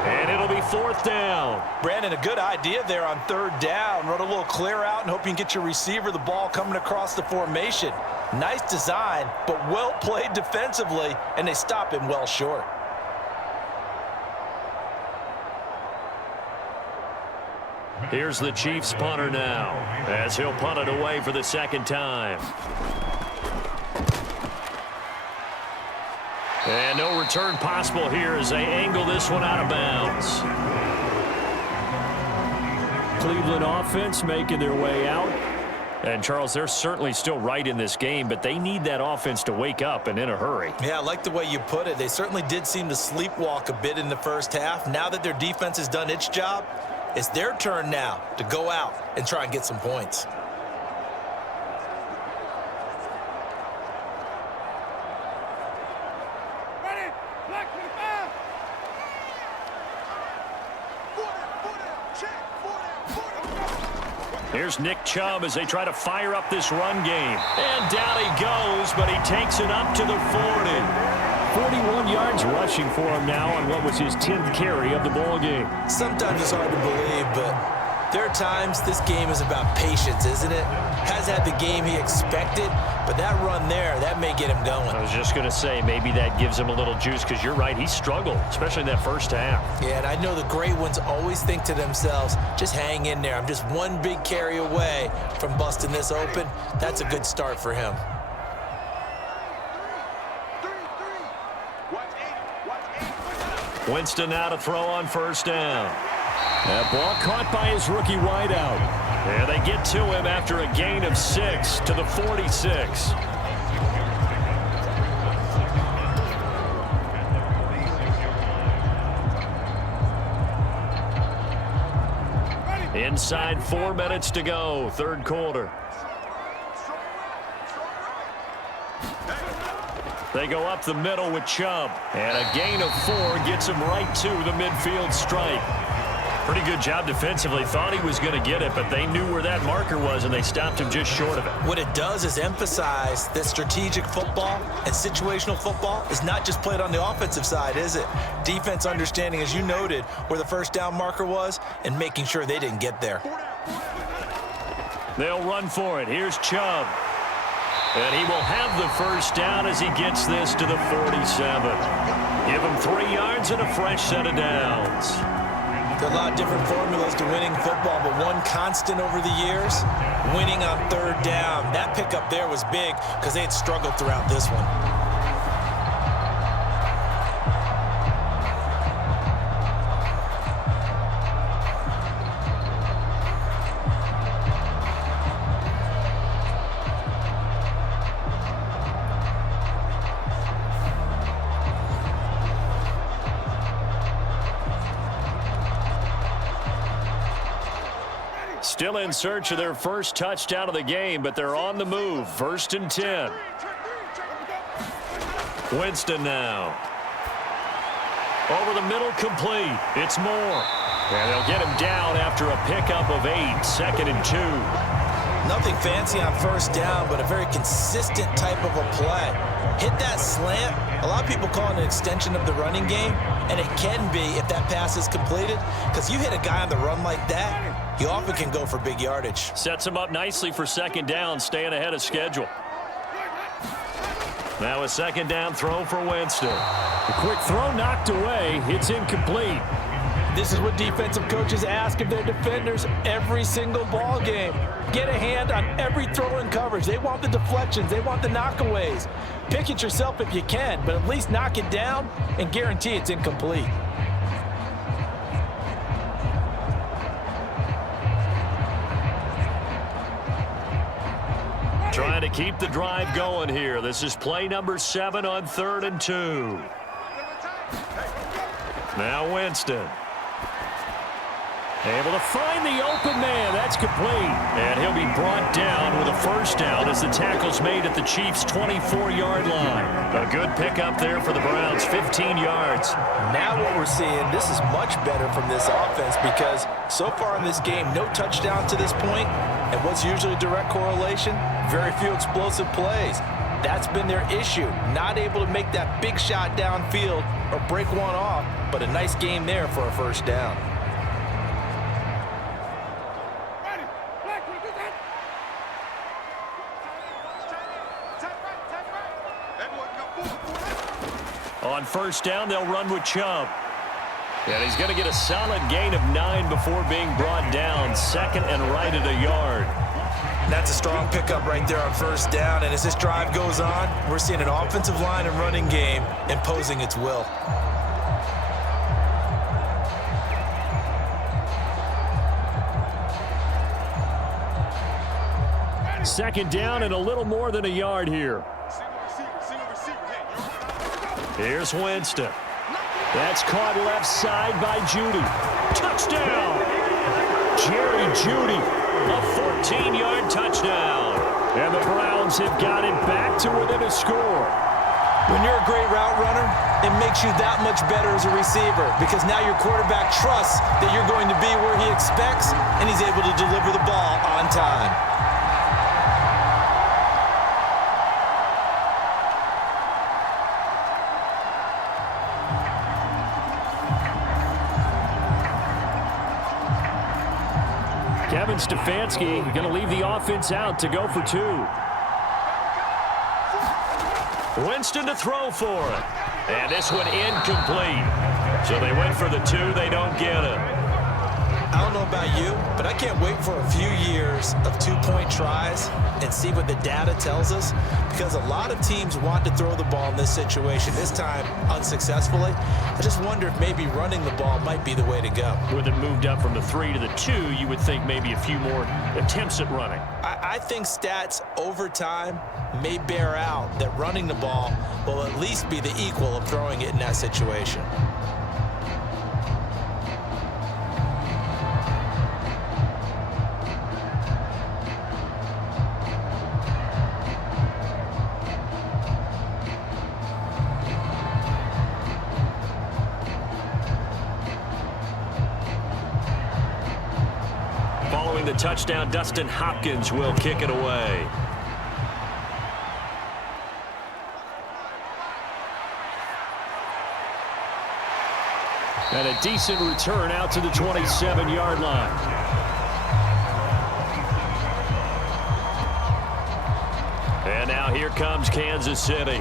And it'll be 4th down. Brandon, a good idea there on 3rd down. Run a little clear out and hope you can get your receiver the ball coming across the formation. Nice design, but well played defensively, and they stop him well short. Here's the Chiefs punter now, as he'll punt it away for the 2nd time. And no return possible here as they angle this one out of bounds. Cleveland offense making their way out. And, Charles, they're certainly still right in this game, but they need that offense to wake up and in a hurry. Yeah, I like the way you put it. They certainly did seem to sleepwalk a bit in the first half. Now that their defense has done its job, it's their turn now to go out and try and get some points. Here's Nick Chubb as they try to fire up this run game. And down he goes, but he takes it up to the 40. 41 yards rushing for him now on what was his 10th carry of the ball game. Sometimes it's hard to believe, but there are times this game is about patience, isn't it? Has had the game he expected, but that run there, that may get him going. I was just going to say, maybe that gives him a little juice, because you're right, he struggled, especially in that first half. Yeah, and I know the great ones always think to themselves, just hang in there. I'm just one big carry away from busting this open. That's a good start for him. Winston now to throw on first down. That ball caught by his rookie wideout. And they get to him after a gain of 6 to the 46. Inside 4 minutes to go, third quarter. They go up the middle with Chubb. And a gain of 4 gets him right to the midfield stripe. Pretty good job defensively. Thought he was going to get it, but they knew where that marker was, and they stopped him just short of it. What it does is emphasize that strategic football and situational football is not just played on the offensive side, is it? Defense understanding, as you noted, where the first down marker was and making sure they didn't get there. They'll run for it. Here's Chubb. And he will have the first down as he gets this to the 47. Give him 3 yards and a fresh set of downs. There are a lot of different formulas to winning football, but one constant over the years, winning on third down. That pickup there was big because they had struggled throughout this one. Still in search of their first touchdown of the game, but they're on the move. 1st and 10. Winston now. Over the middle, complete. It's Moore. And they'll get him down after a pickup of 8. 2nd and 2. Nothing fancy on first down, but a very consistent type of a play. Hit that slant. A lot of people call it an extension of the running game, and it can be if that pass is completed, because you hit a guy on the run like that, you often can go for big yardage. Sets him up nicely for 2nd down, staying ahead of schedule. Now a 2nd down throw for Winston. A quick throw knocked away. It's incomplete. This is what defensive coaches ask of their defenders every single ball game. Get a hand on every throw in coverage. They want the deflections. They want the knockaways. Pick it yourself if you can, but at least knock it down and guarantee it's incomplete. Trying to keep the drive going here. This is play number 7 on 3rd and 2. Now Winston. Able to find the open man. That's complete. And he'll be brought down with a first down as the tackle's made at the Chiefs' 24-yard line. A good pickup there for the Browns, 15 yards. Now what we're seeing, this is much better from this offense because so far in this game, no touchdown to this point, and what's usually direct correlation, very few explosive plays. That's been their issue, not able to make that big shot downfield or break one off, but a nice game there for a first down. On first down, they'll run with Chubb. And he's going to get a solid gain of 9 before being brought down. 2nd and right at a yard. And that's a strong pickup right there on first down. And as this drive goes on, we're seeing an offensive line and running game imposing its will. Second down and a little more than a yard here. Here's Winston. That's caught left side by Judy. Touchdown! Jerry Judy, a 14-yard touchdown. And the Browns have got it back to within a score. When you're a great route runner, it makes you that much better as a receiver because now your quarterback trusts that you're going to be where he expects, and he's able to deliver the ball on time. Kevin Stefanski going to leave the offense out to go for two. Winston to throw for it. And this one incomplete. So they went for the two. They don't get it. I don't know about you, but I can't wait for a few years of two-point tries and see what the data tells us, because a lot of teams want to throw the ball in this situation, this time unsuccessfully. I just wonder if maybe running the ball might be the way to go. With it moved up from the 3 to the 2, you would think maybe a few more attempts at running. I think stats over time may bear out that running the ball will at least be the equal of throwing it in that situation. Following the touchdown, Dustin Hopkins will kick it away. And a decent return out to the 27-yard line. And now here comes Kansas City.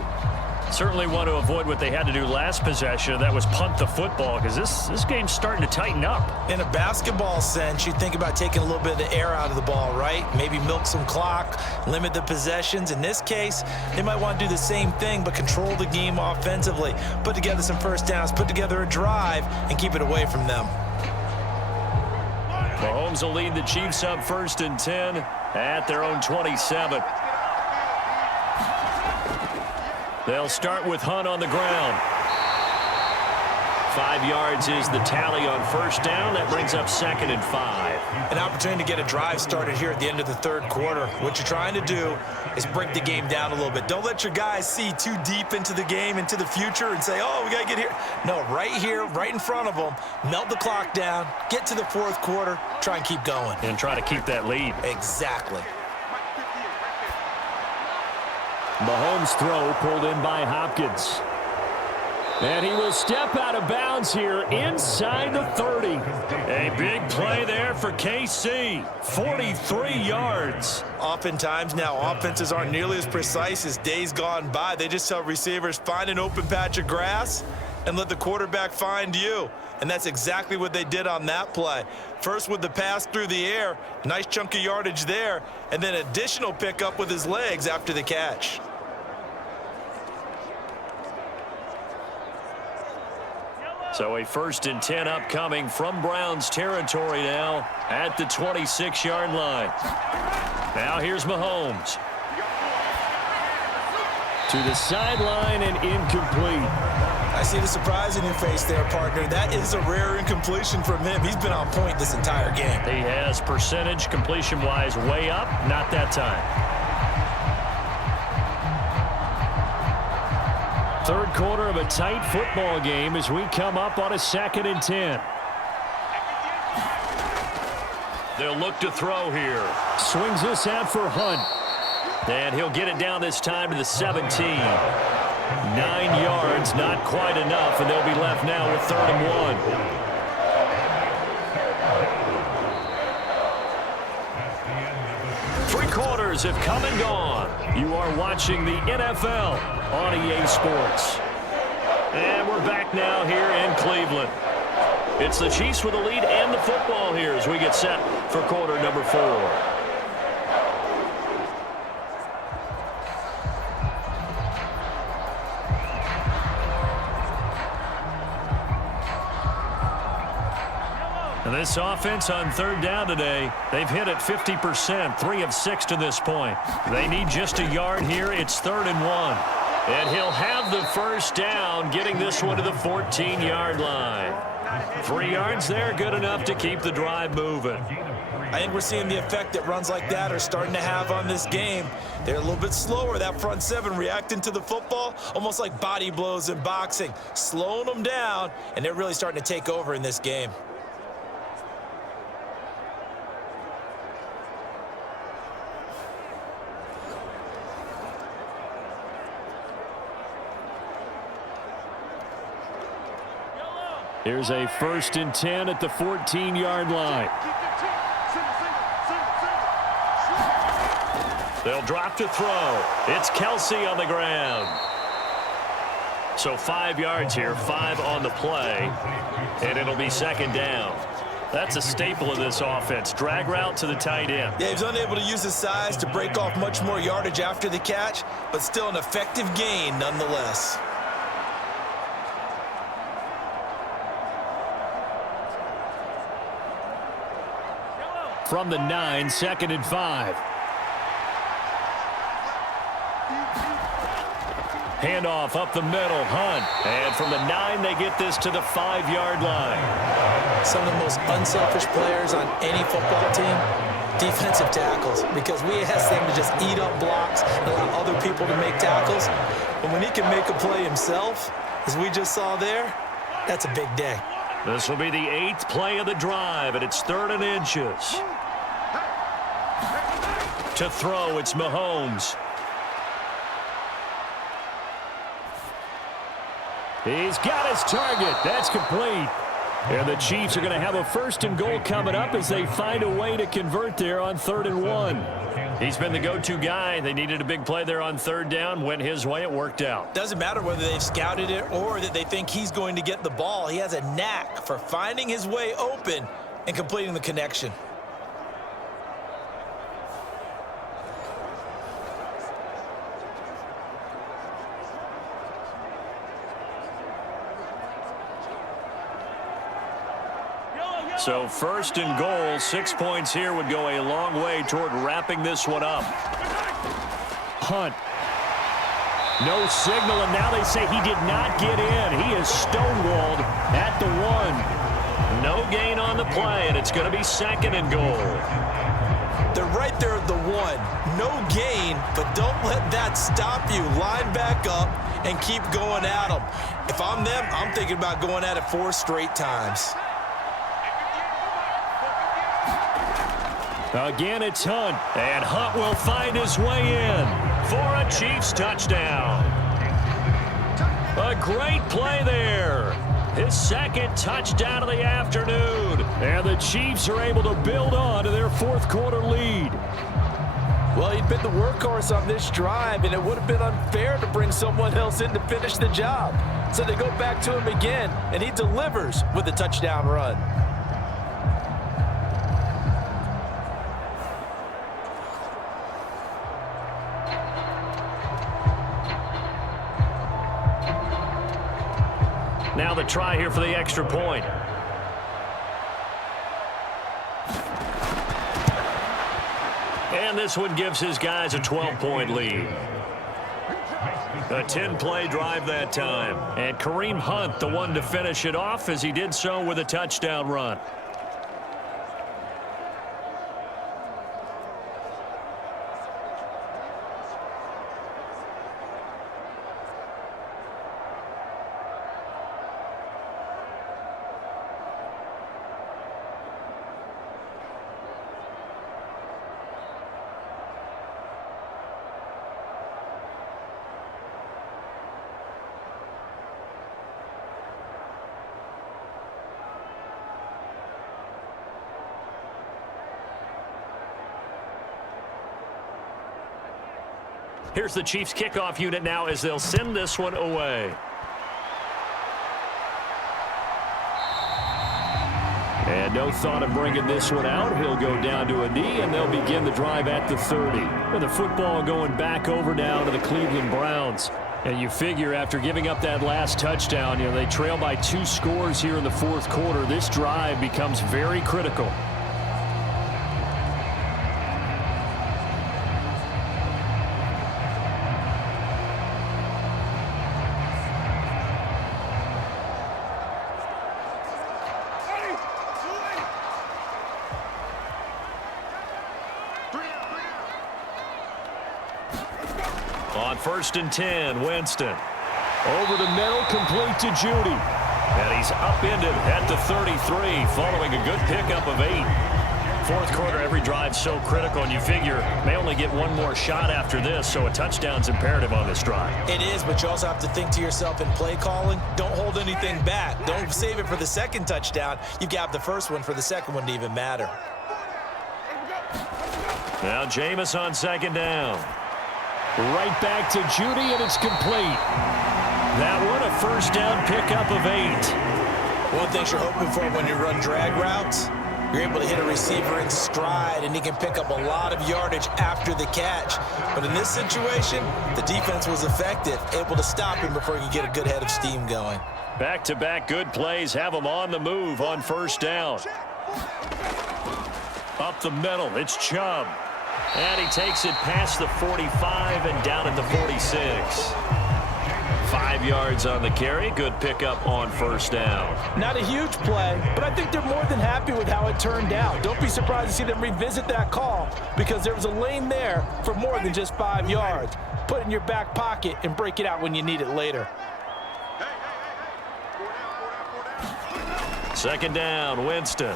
Certainly want to avoid what they had to do last possession. That was punt the football, because this game's starting to tighten up. In a basketball sense, you think about taking a little bit of the air out of the ball, right? Maybe milk some clock, limit the possessions. In this case, they might want to do the same thing, but control the game offensively. Put together some first downs, put together a drive, and keep it away from them. Mahomes will lead the Chiefs up 1st and 10 at their own 27. They'll start with Hunt on the ground. 5 yards is the tally on first down. That brings up 2nd and 5. An opportunity to get a drive started here at the end of the third quarter. What you're trying to do is break the game down a little bit. Don't let your guys see too deep into the game, into the future, and say, oh, we got to get here. No, right here, right in front of them, melt the clock down, get to the fourth quarter, try and keep going. And try to keep that lead. Exactly. Mahomes' throw pulled in by Hopkins. And he will step out of bounds here inside the 30. A big play there for KC. 43 yards. Oftentimes now, offenses aren't nearly as precise as days gone by. They just tell receivers, find an open patch of grass and let the quarterback find you. And that's exactly what they did on that play. First with the pass through the air, nice chunk of yardage there, and then additional pickup with his legs after the catch. So a 1st and 10 upcoming from Browns territory now at the 26-yard line. Now here's Mahomes. To the sideline and incomplete. I see the surprise in your face there, partner. That is a rare incompletion from him. He's been on point this entire game. He has percentage completion-wise way up, not that time. Third quarter of a tight football game as we come up on a 2nd and 10. They'll look to throw here. Swings this out for Hunt. And he'll get it down this time to the 17. 9 yards, not quite enough, and they'll be left now with 3rd and 1. 3 quarters have come and gone. You are watching the NFL on EA Sports. And we're back now here in Cleveland. It's the Chiefs with the lead and the football here as we get set for quarter number 4. And this offense on third down today, they've hit it 50%, 3 of 6 to this point. They need just a yard here. It's 3rd and 1. And he'll have the first down, getting this one to the 14-yard line. 3 yards there, good enough to keep the drive moving. I think we're seeing the effect that runs like that are starting to have on this game. They're a little bit slower, that front seven, reacting to the football, almost like body blows in boxing, slowing them down, and they're really starting to take over in this game. Here's a 1st and 10 at the 14-yard line. They'll drop to throw. It's Kelsey on the ground. So 5 yards here, 5 on the play, and it'll be 2nd down. That's a staple of this offense. Drag route to the tight end. Yeah, he's unable to use his size to break off much more yardage after the catch, but still an effective gain nonetheless. From the 9, 2nd and 5. Handoff up the middle, Hunt. And from the 9, they get this to the 5-yard line. Some of the most unselfish players on any football team, defensive tackles, because we ask them to just eat up blocks and allow other people to make tackles. But when he can make a play himself, as we just saw there, that's a big day. This will be the 8th play of the drive, and it's 3rd and inches. To throw, it's Mahomes. He's got his target. That's complete. And the Chiefs are going to have a 1st and goal coming up as they find a way to convert there on 3rd and 1. He's been the go-to guy. They needed a big play there on 3rd down. Went his way. It worked out. Doesn't matter whether they've scouted it or that they think he's going to get the ball. He has a knack for finding his way open and completing the connection. So 1st and goal, 6 points here would go a long way toward wrapping this one up. Hunt. No signal, and now they say he did not get in. He is stonewalled at the 1. No gain on the play, and it's going to be 2nd and goal. They're right there at the 1. No gain, but don't let that stop you. Line back up and keep going at them. If I'm them, I'm thinking about going at it 4 straight times. Again, it's Hunt, and Hunt will find his way in for a Chiefs touchdown. A great play there. His 2nd touchdown of the afternoon, and the Chiefs are able to build on to their 4th quarter lead. Well, he'd been the workhorse on this drive, and it would have been unfair to bring someone else in to finish the job. So they go back to him again, and he delivers with a touchdown run. Now the try here for the extra point. And this one gives his guys a 12-point lead. A 10-play drive that time. And Kareem Hunt, the one to finish it off, as he did so with a touchdown run. Here's the Chiefs kickoff unit now as they'll send this one away. And no thought of bringing this one out. He'll go down to a knee, and they'll begin the drive at the 30. And the football going back over now to the Cleveland Browns. And you figure after giving up that last touchdown, they trail by 2 scores here in the fourth quarter. This drive becomes very critical. On 1st and 10, Winston. Over the middle, complete to Judy. And he's upended at the 33, following a good pickup of 8. Fourth quarter, every drive so critical, and you figure may only get one more shot after this, so a touchdown's imperative on this drive. It is, but you also have to think to yourself in play calling, don't hold anything back. Don't save it for the second touchdown. You've got the first one for the second one to even matter. Now Jameis on 2nd down. Right back to Judy, and it's complete. That one, a 1st down pickup of 8. One thing you're hoping for when you run drag routes, you're able to hit a receiver in stride, and he can pick up a lot of yardage after the catch. But in this situation, the defense was effective, able to stop him before he could get a good head of steam going. Back-to-back good plays have him on the move on 1st down. Up the middle, it's Chubb. And he takes it past the 45 and down at the 46. 5 yards on the carry. Good pickup on 1st down. Not a huge play, but I think they're more than happy with how it turned out. Don't be surprised to see them revisit that call because there was a lane there for more than just 5 yards. Put it in your back pocket and break it out when you need it later. 2nd down, Winston.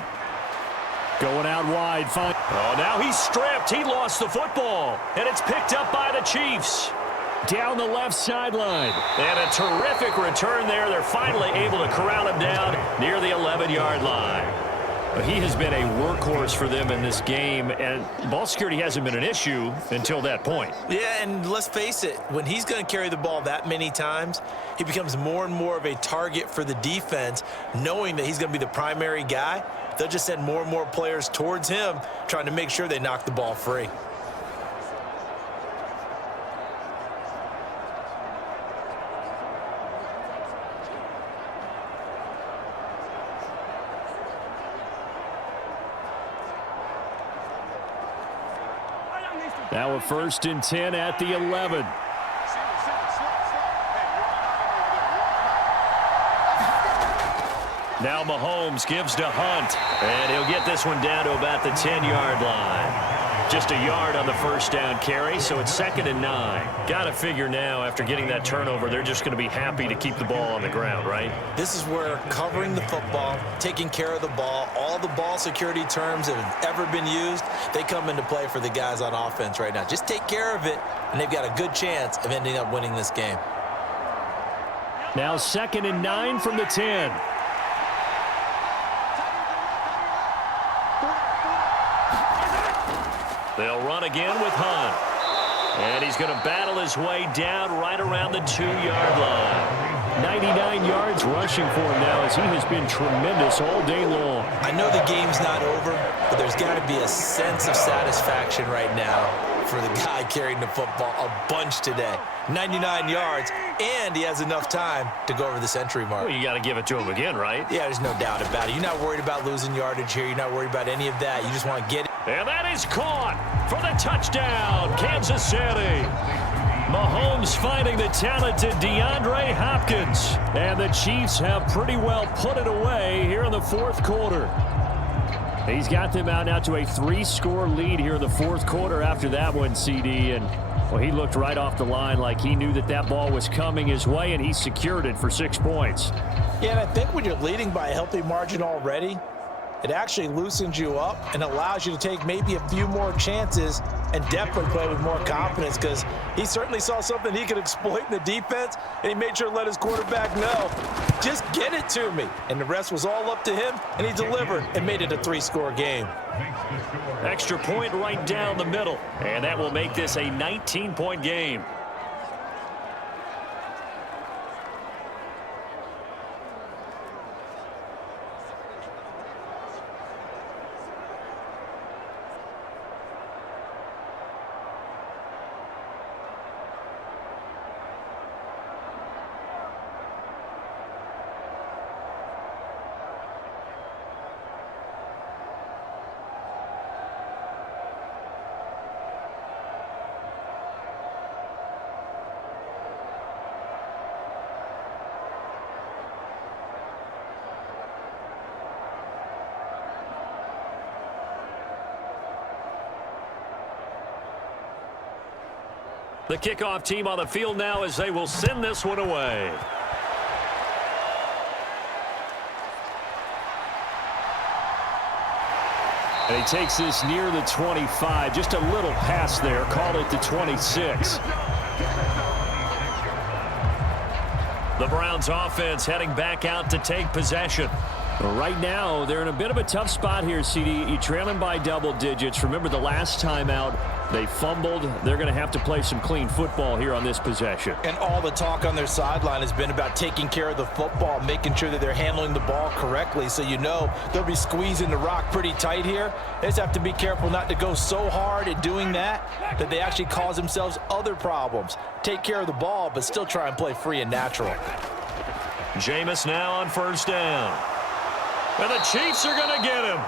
Going out wide. Oh, now he's stripped. He lost the football. And it's picked up by the Chiefs. Down the left sideline. And a terrific return there. They're finally able to corral him down near the 11-yard line. He has been a workhorse for them in this game, and ball security hasn't been an issue until that point. Yeah, and let's face it, when he's going to carry the ball that many times, he becomes more and more of a target for the defense, knowing that he's going to be the primary guy. They'll just send more and more players towards him, trying to make sure they knock the ball free. Now a 1st and 10 at the 11. Now Mahomes gives to Hunt, and he'll get this one down to about the 10-yard line. Just a yard on the 1st down carry, so it's 2nd and 9. Got to figure now, after getting that turnover, they're just going to be happy to keep the ball on the ground, right? This is where covering the football, taking care of the ball, all the ball security terms that have ever been used, they come into play for the guys on offense right now. Just take care of it, and they've got a good chance of ending up winning this game. Now 2nd and 9 from the 10. They'll run again with Hunt. And he's going to battle his way down right around the 2-yard line. 99 yards rushing for him now as he has been tremendous all day long. I know the game's not over, but there's got to be a sense of satisfaction right now for the guy carrying the football a bunch today. 99 yards, and he has enough time to go over the century mark. Well, you got to give it to him again, right? Yeah, there's no doubt about it. You're not worried about losing yardage here. You're not worried about any of that. You just want to get it. And that is caught for the touchdown, Kansas City. Mahomes finding the talented DeAndre Hopkins. And the Chiefs have pretty well put it away here in the fourth quarter. He's got them out now to a 3-score lead here in the fourth quarter after that one, CD. And, well, he looked right off the line like he knew that that ball was coming his way, and he secured it for 6 points. Yeah, and I think when you're leading by a healthy margin already, it actually loosens you up and allows you to take maybe a few more chances and definitely play with more confidence because he certainly saw something he could exploit in the defense, and he made sure to let his quarterback know, just get it to me. And the rest was all up to him, and he delivered and made it a 3-score game. Extra point right down the middle, and that will make this a 19-point game. The kickoff team on the field now as they will send this one away. And he takes this near the 25. Just a little pass there. Called it the 26. The Browns offense heading back out to take possession. Right now, they're in a bit of a tough spot here, CD. You're trailing by double digits. Remember the last time out, they fumbled. They're going to have to play some clean football here on this possession. And all the talk on their sideline has been about taking care of the football, making sure that they're handling the ball correctly. So you know they'll be squeezing the rock pretty tight here. They just have to be careful not to go so hard at doing that they actually cause themselves other problems. Take care of the ball, but still try and play free and natural. Jameis now on first down. And the Chiefs are going to get him.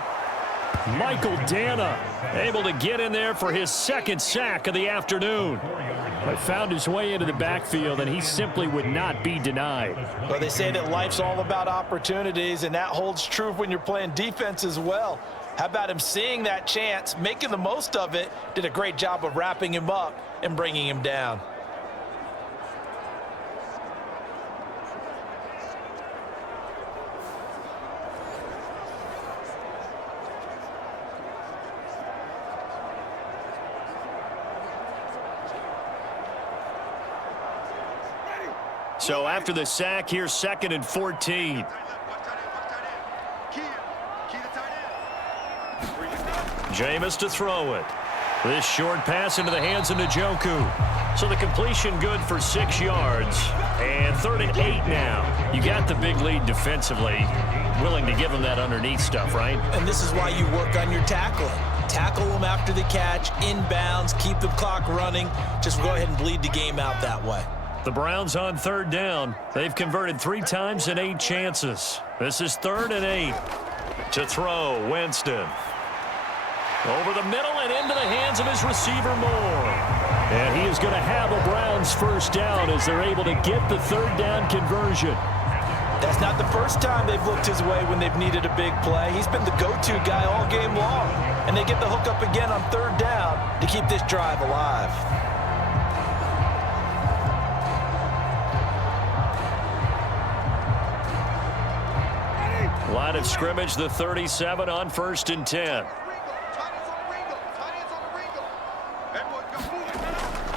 Michael Dana able to get in there for his second sack of the afternoon. But found his way into the backfield, and he simply would not be denied. Well, they say that life's all about opportunities, and that holds true when you're playing defense as well. How about him seeing that chance, making the most of it, did a great job of wrapping him up and bringing him down. So after the sack, here's 2nd and 14. Jameis to throw it. This short pass into the hands of Njoku. So the completion good for 6 yards. And 3rd and 8 now. You got the big lead defensively. Willing to give them that underneath stuff, right? And this is why you work on your tackling. Tackle them after the catch, inbounds, keep the clock running. Just go ahead and bleed the game out that way. The Browns on 3rd down. They've converted 3 times in 8 chances. This is 3rd and 8. To throw, Winston. Over the middle and into the hands of his receiver, Moore. And he is going to have a Browns first down as they're able to get the 3rd down conversion. That's not the first time they've looked his way when they've needed a big play. He's been the go-to guy all game long. And they get the hook up again on 3rd down to keep this drive alive. Line of scrimmage, the 37 on 1st and 10.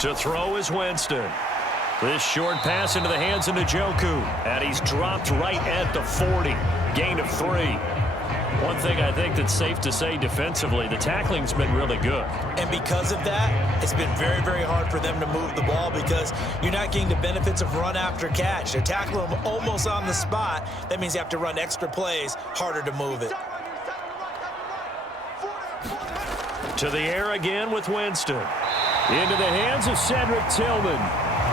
To throw is Winston. This short pass into the hands of Njoku. And he's dropped right at the 40. Gain of 3. One thing I think that's safe to say defensively, the tackling's been really good. And because of that, it's been very, very hard for them to move the ball because you're not getting the benefits of run after catch. They're tackling them almost on the spot. That means you have to run extra plays, harder to move it. To the air again with Winston. Into the hands of Cedric Tillman.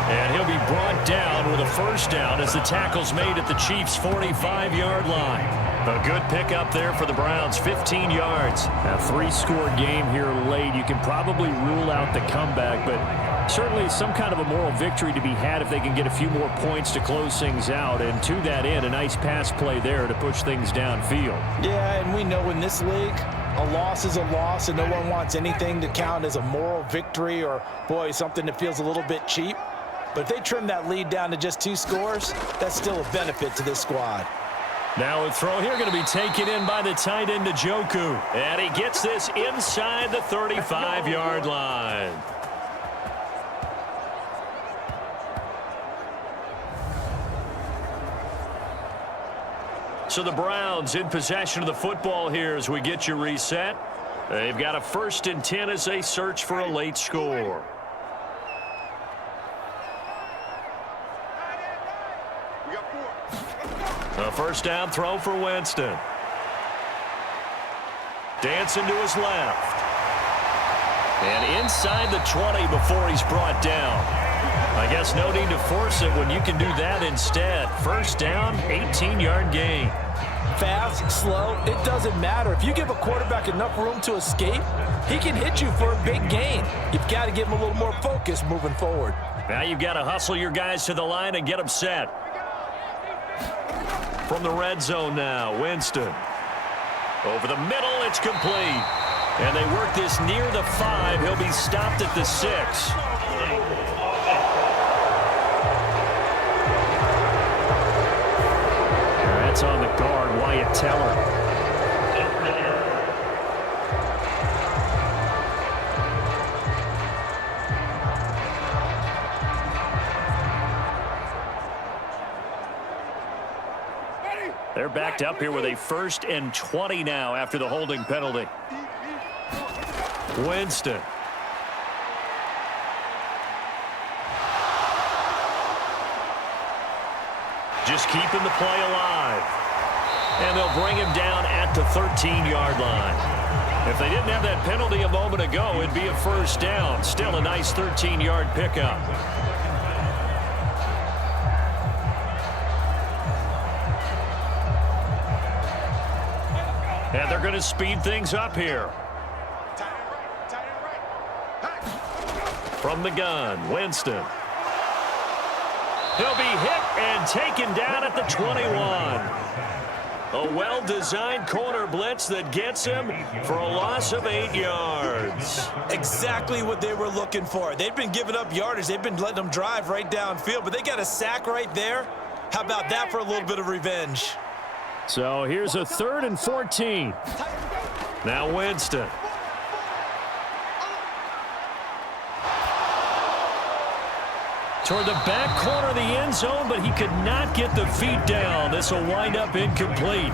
And he'll be brought down with a first down as the tackle's made at the Chiefs' 45-yard line. A good pickup there for the Browns, 15 yards. A 3-score game here late. You can probably rule out the comeback, but certainly some kind of a moral victory to be had if they can get a few more points to close things out. And to that end, a nice pass play there to push things downfield. Yeah, and we know in this league, a loss is a loss, and no one wants anything to count as a moral victory or, boy, something that feels a little bit cheap. But if they trim that lead down to just 2 scores, that's still a benefit to this squad. Now a throw here going to be taken in by the tight end Njoku. And he gets this inside the 35-yard line. So the Browns in possession of the football here as we get you reset. They've got a 1st and 10 as they search for a late score. A first down throw for Winston. Dancing to his left. And inside the 20 before he's brought down. I guess no need to force it when you can do that instead. First down, 18-yard gain. Fast, slow, it doesn't matter. If you give a quarterback enough room to escape, he can hit you for a big gain. You've got to give him a little more focus moving forward. Now you've got to hustle your guys to the line and get them set. From the red zone now, Winston. Over the middle, it's complete. And they work this near the 5. He'll be stopped at the 6. That's on the guard, Wyatt Teller. They're backed up here with a 1st and 20 now after the holding penalty. Winston. Just keeping the play alive. And they'll bring him down at the 13-yard line. If they didn't have that penalty a moment ago, it'd be a 1st down. Still a nice 13-yard pickup. And they're going to speed things up here. From the gun, Winston. He'll be hit and taken down at the 21. A well-designed corner blitz that gets him for a loss of 8 yards. Exactly what they were looking for. They've been giving up yardage. They've been letting them drive right downfield, but they got a sack right there. How about that for a little bit of revenge? So here's a 3rd and 14. Now Winston. Toward the back corner of the end zone, but he could not get the feet down. This will wind up incomplete.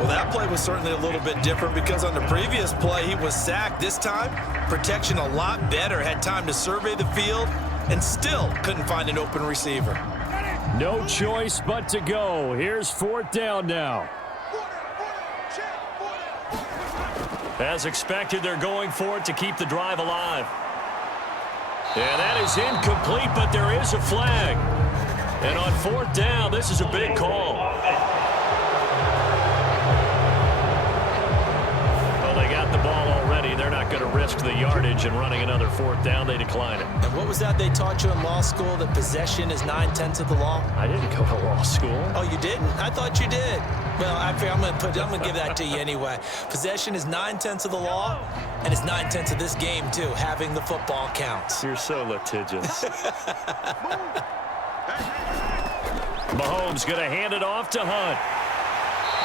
Well, that play was certainly a little bit different because on the previous play, he was sacked. This time, protection a lot better. Had time to survey the field and still couldn't find an open receiver. No choice but to go. Here's 4th down now. As expected, they're going for it to keep the drive alive. And that is incomplete, but there is a flag. And on 4th down, this is a big call. Well, they got the ball already. They're not going to risk the yardage and running another 4th down. They decline it. And what was that they taught you in law school, that possession is 9/10 of the law? I didn't go to law school. Oh, you didn't? I thought you did. Well, I'm going to give that to you anyway. Possession is 9/10 of the law, and it's 9/10 of this game, too. Having the football counts. You're so litigious. Mahomes going to hand it off to Hunt.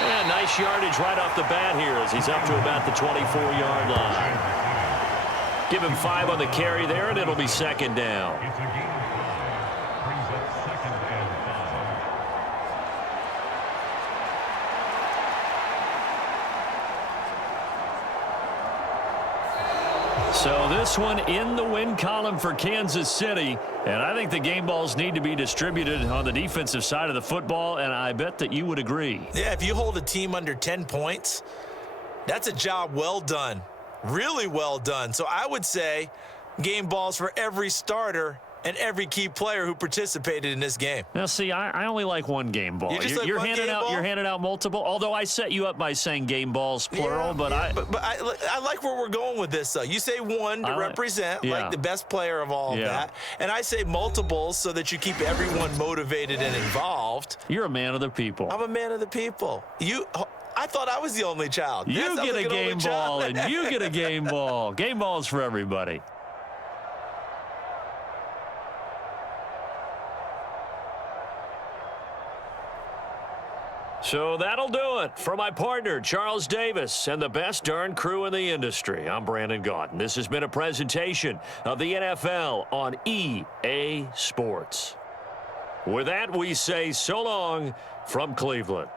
And nice yardage right off the bat here as he's up to about the 24-yard line. Give him 5 on the carry there, and it'll be 2nd down. So this one in the win column for Kansas City. And I think the game balls need to be distributed on the defensive side of the football, and I bet that you would agree. Yeah, if you hold a team under 10 points, that's a job well done. Really well done. So I would say game balls for every starter and every key player who participated in this game. Now, see, I only like one game ball. You're handing out multiple. Although I set you up by saying game balls plural, but I like where we're going with this. Though you say one to represent like the best player of all of that, and I say multiples so that you keep everyone motivated and involved. You're a man of the people. I'm a man of the people. I thought I was the only child. You get a game ball, and you get a game ball. Game balls for everybody. So that'll do it for my partner, Charles Davis, and the best darn crew in the industry. I'm Brandon Gaudin. This has been a presentation of the NFL on EA Sports. With that, we say so long from Cleveland.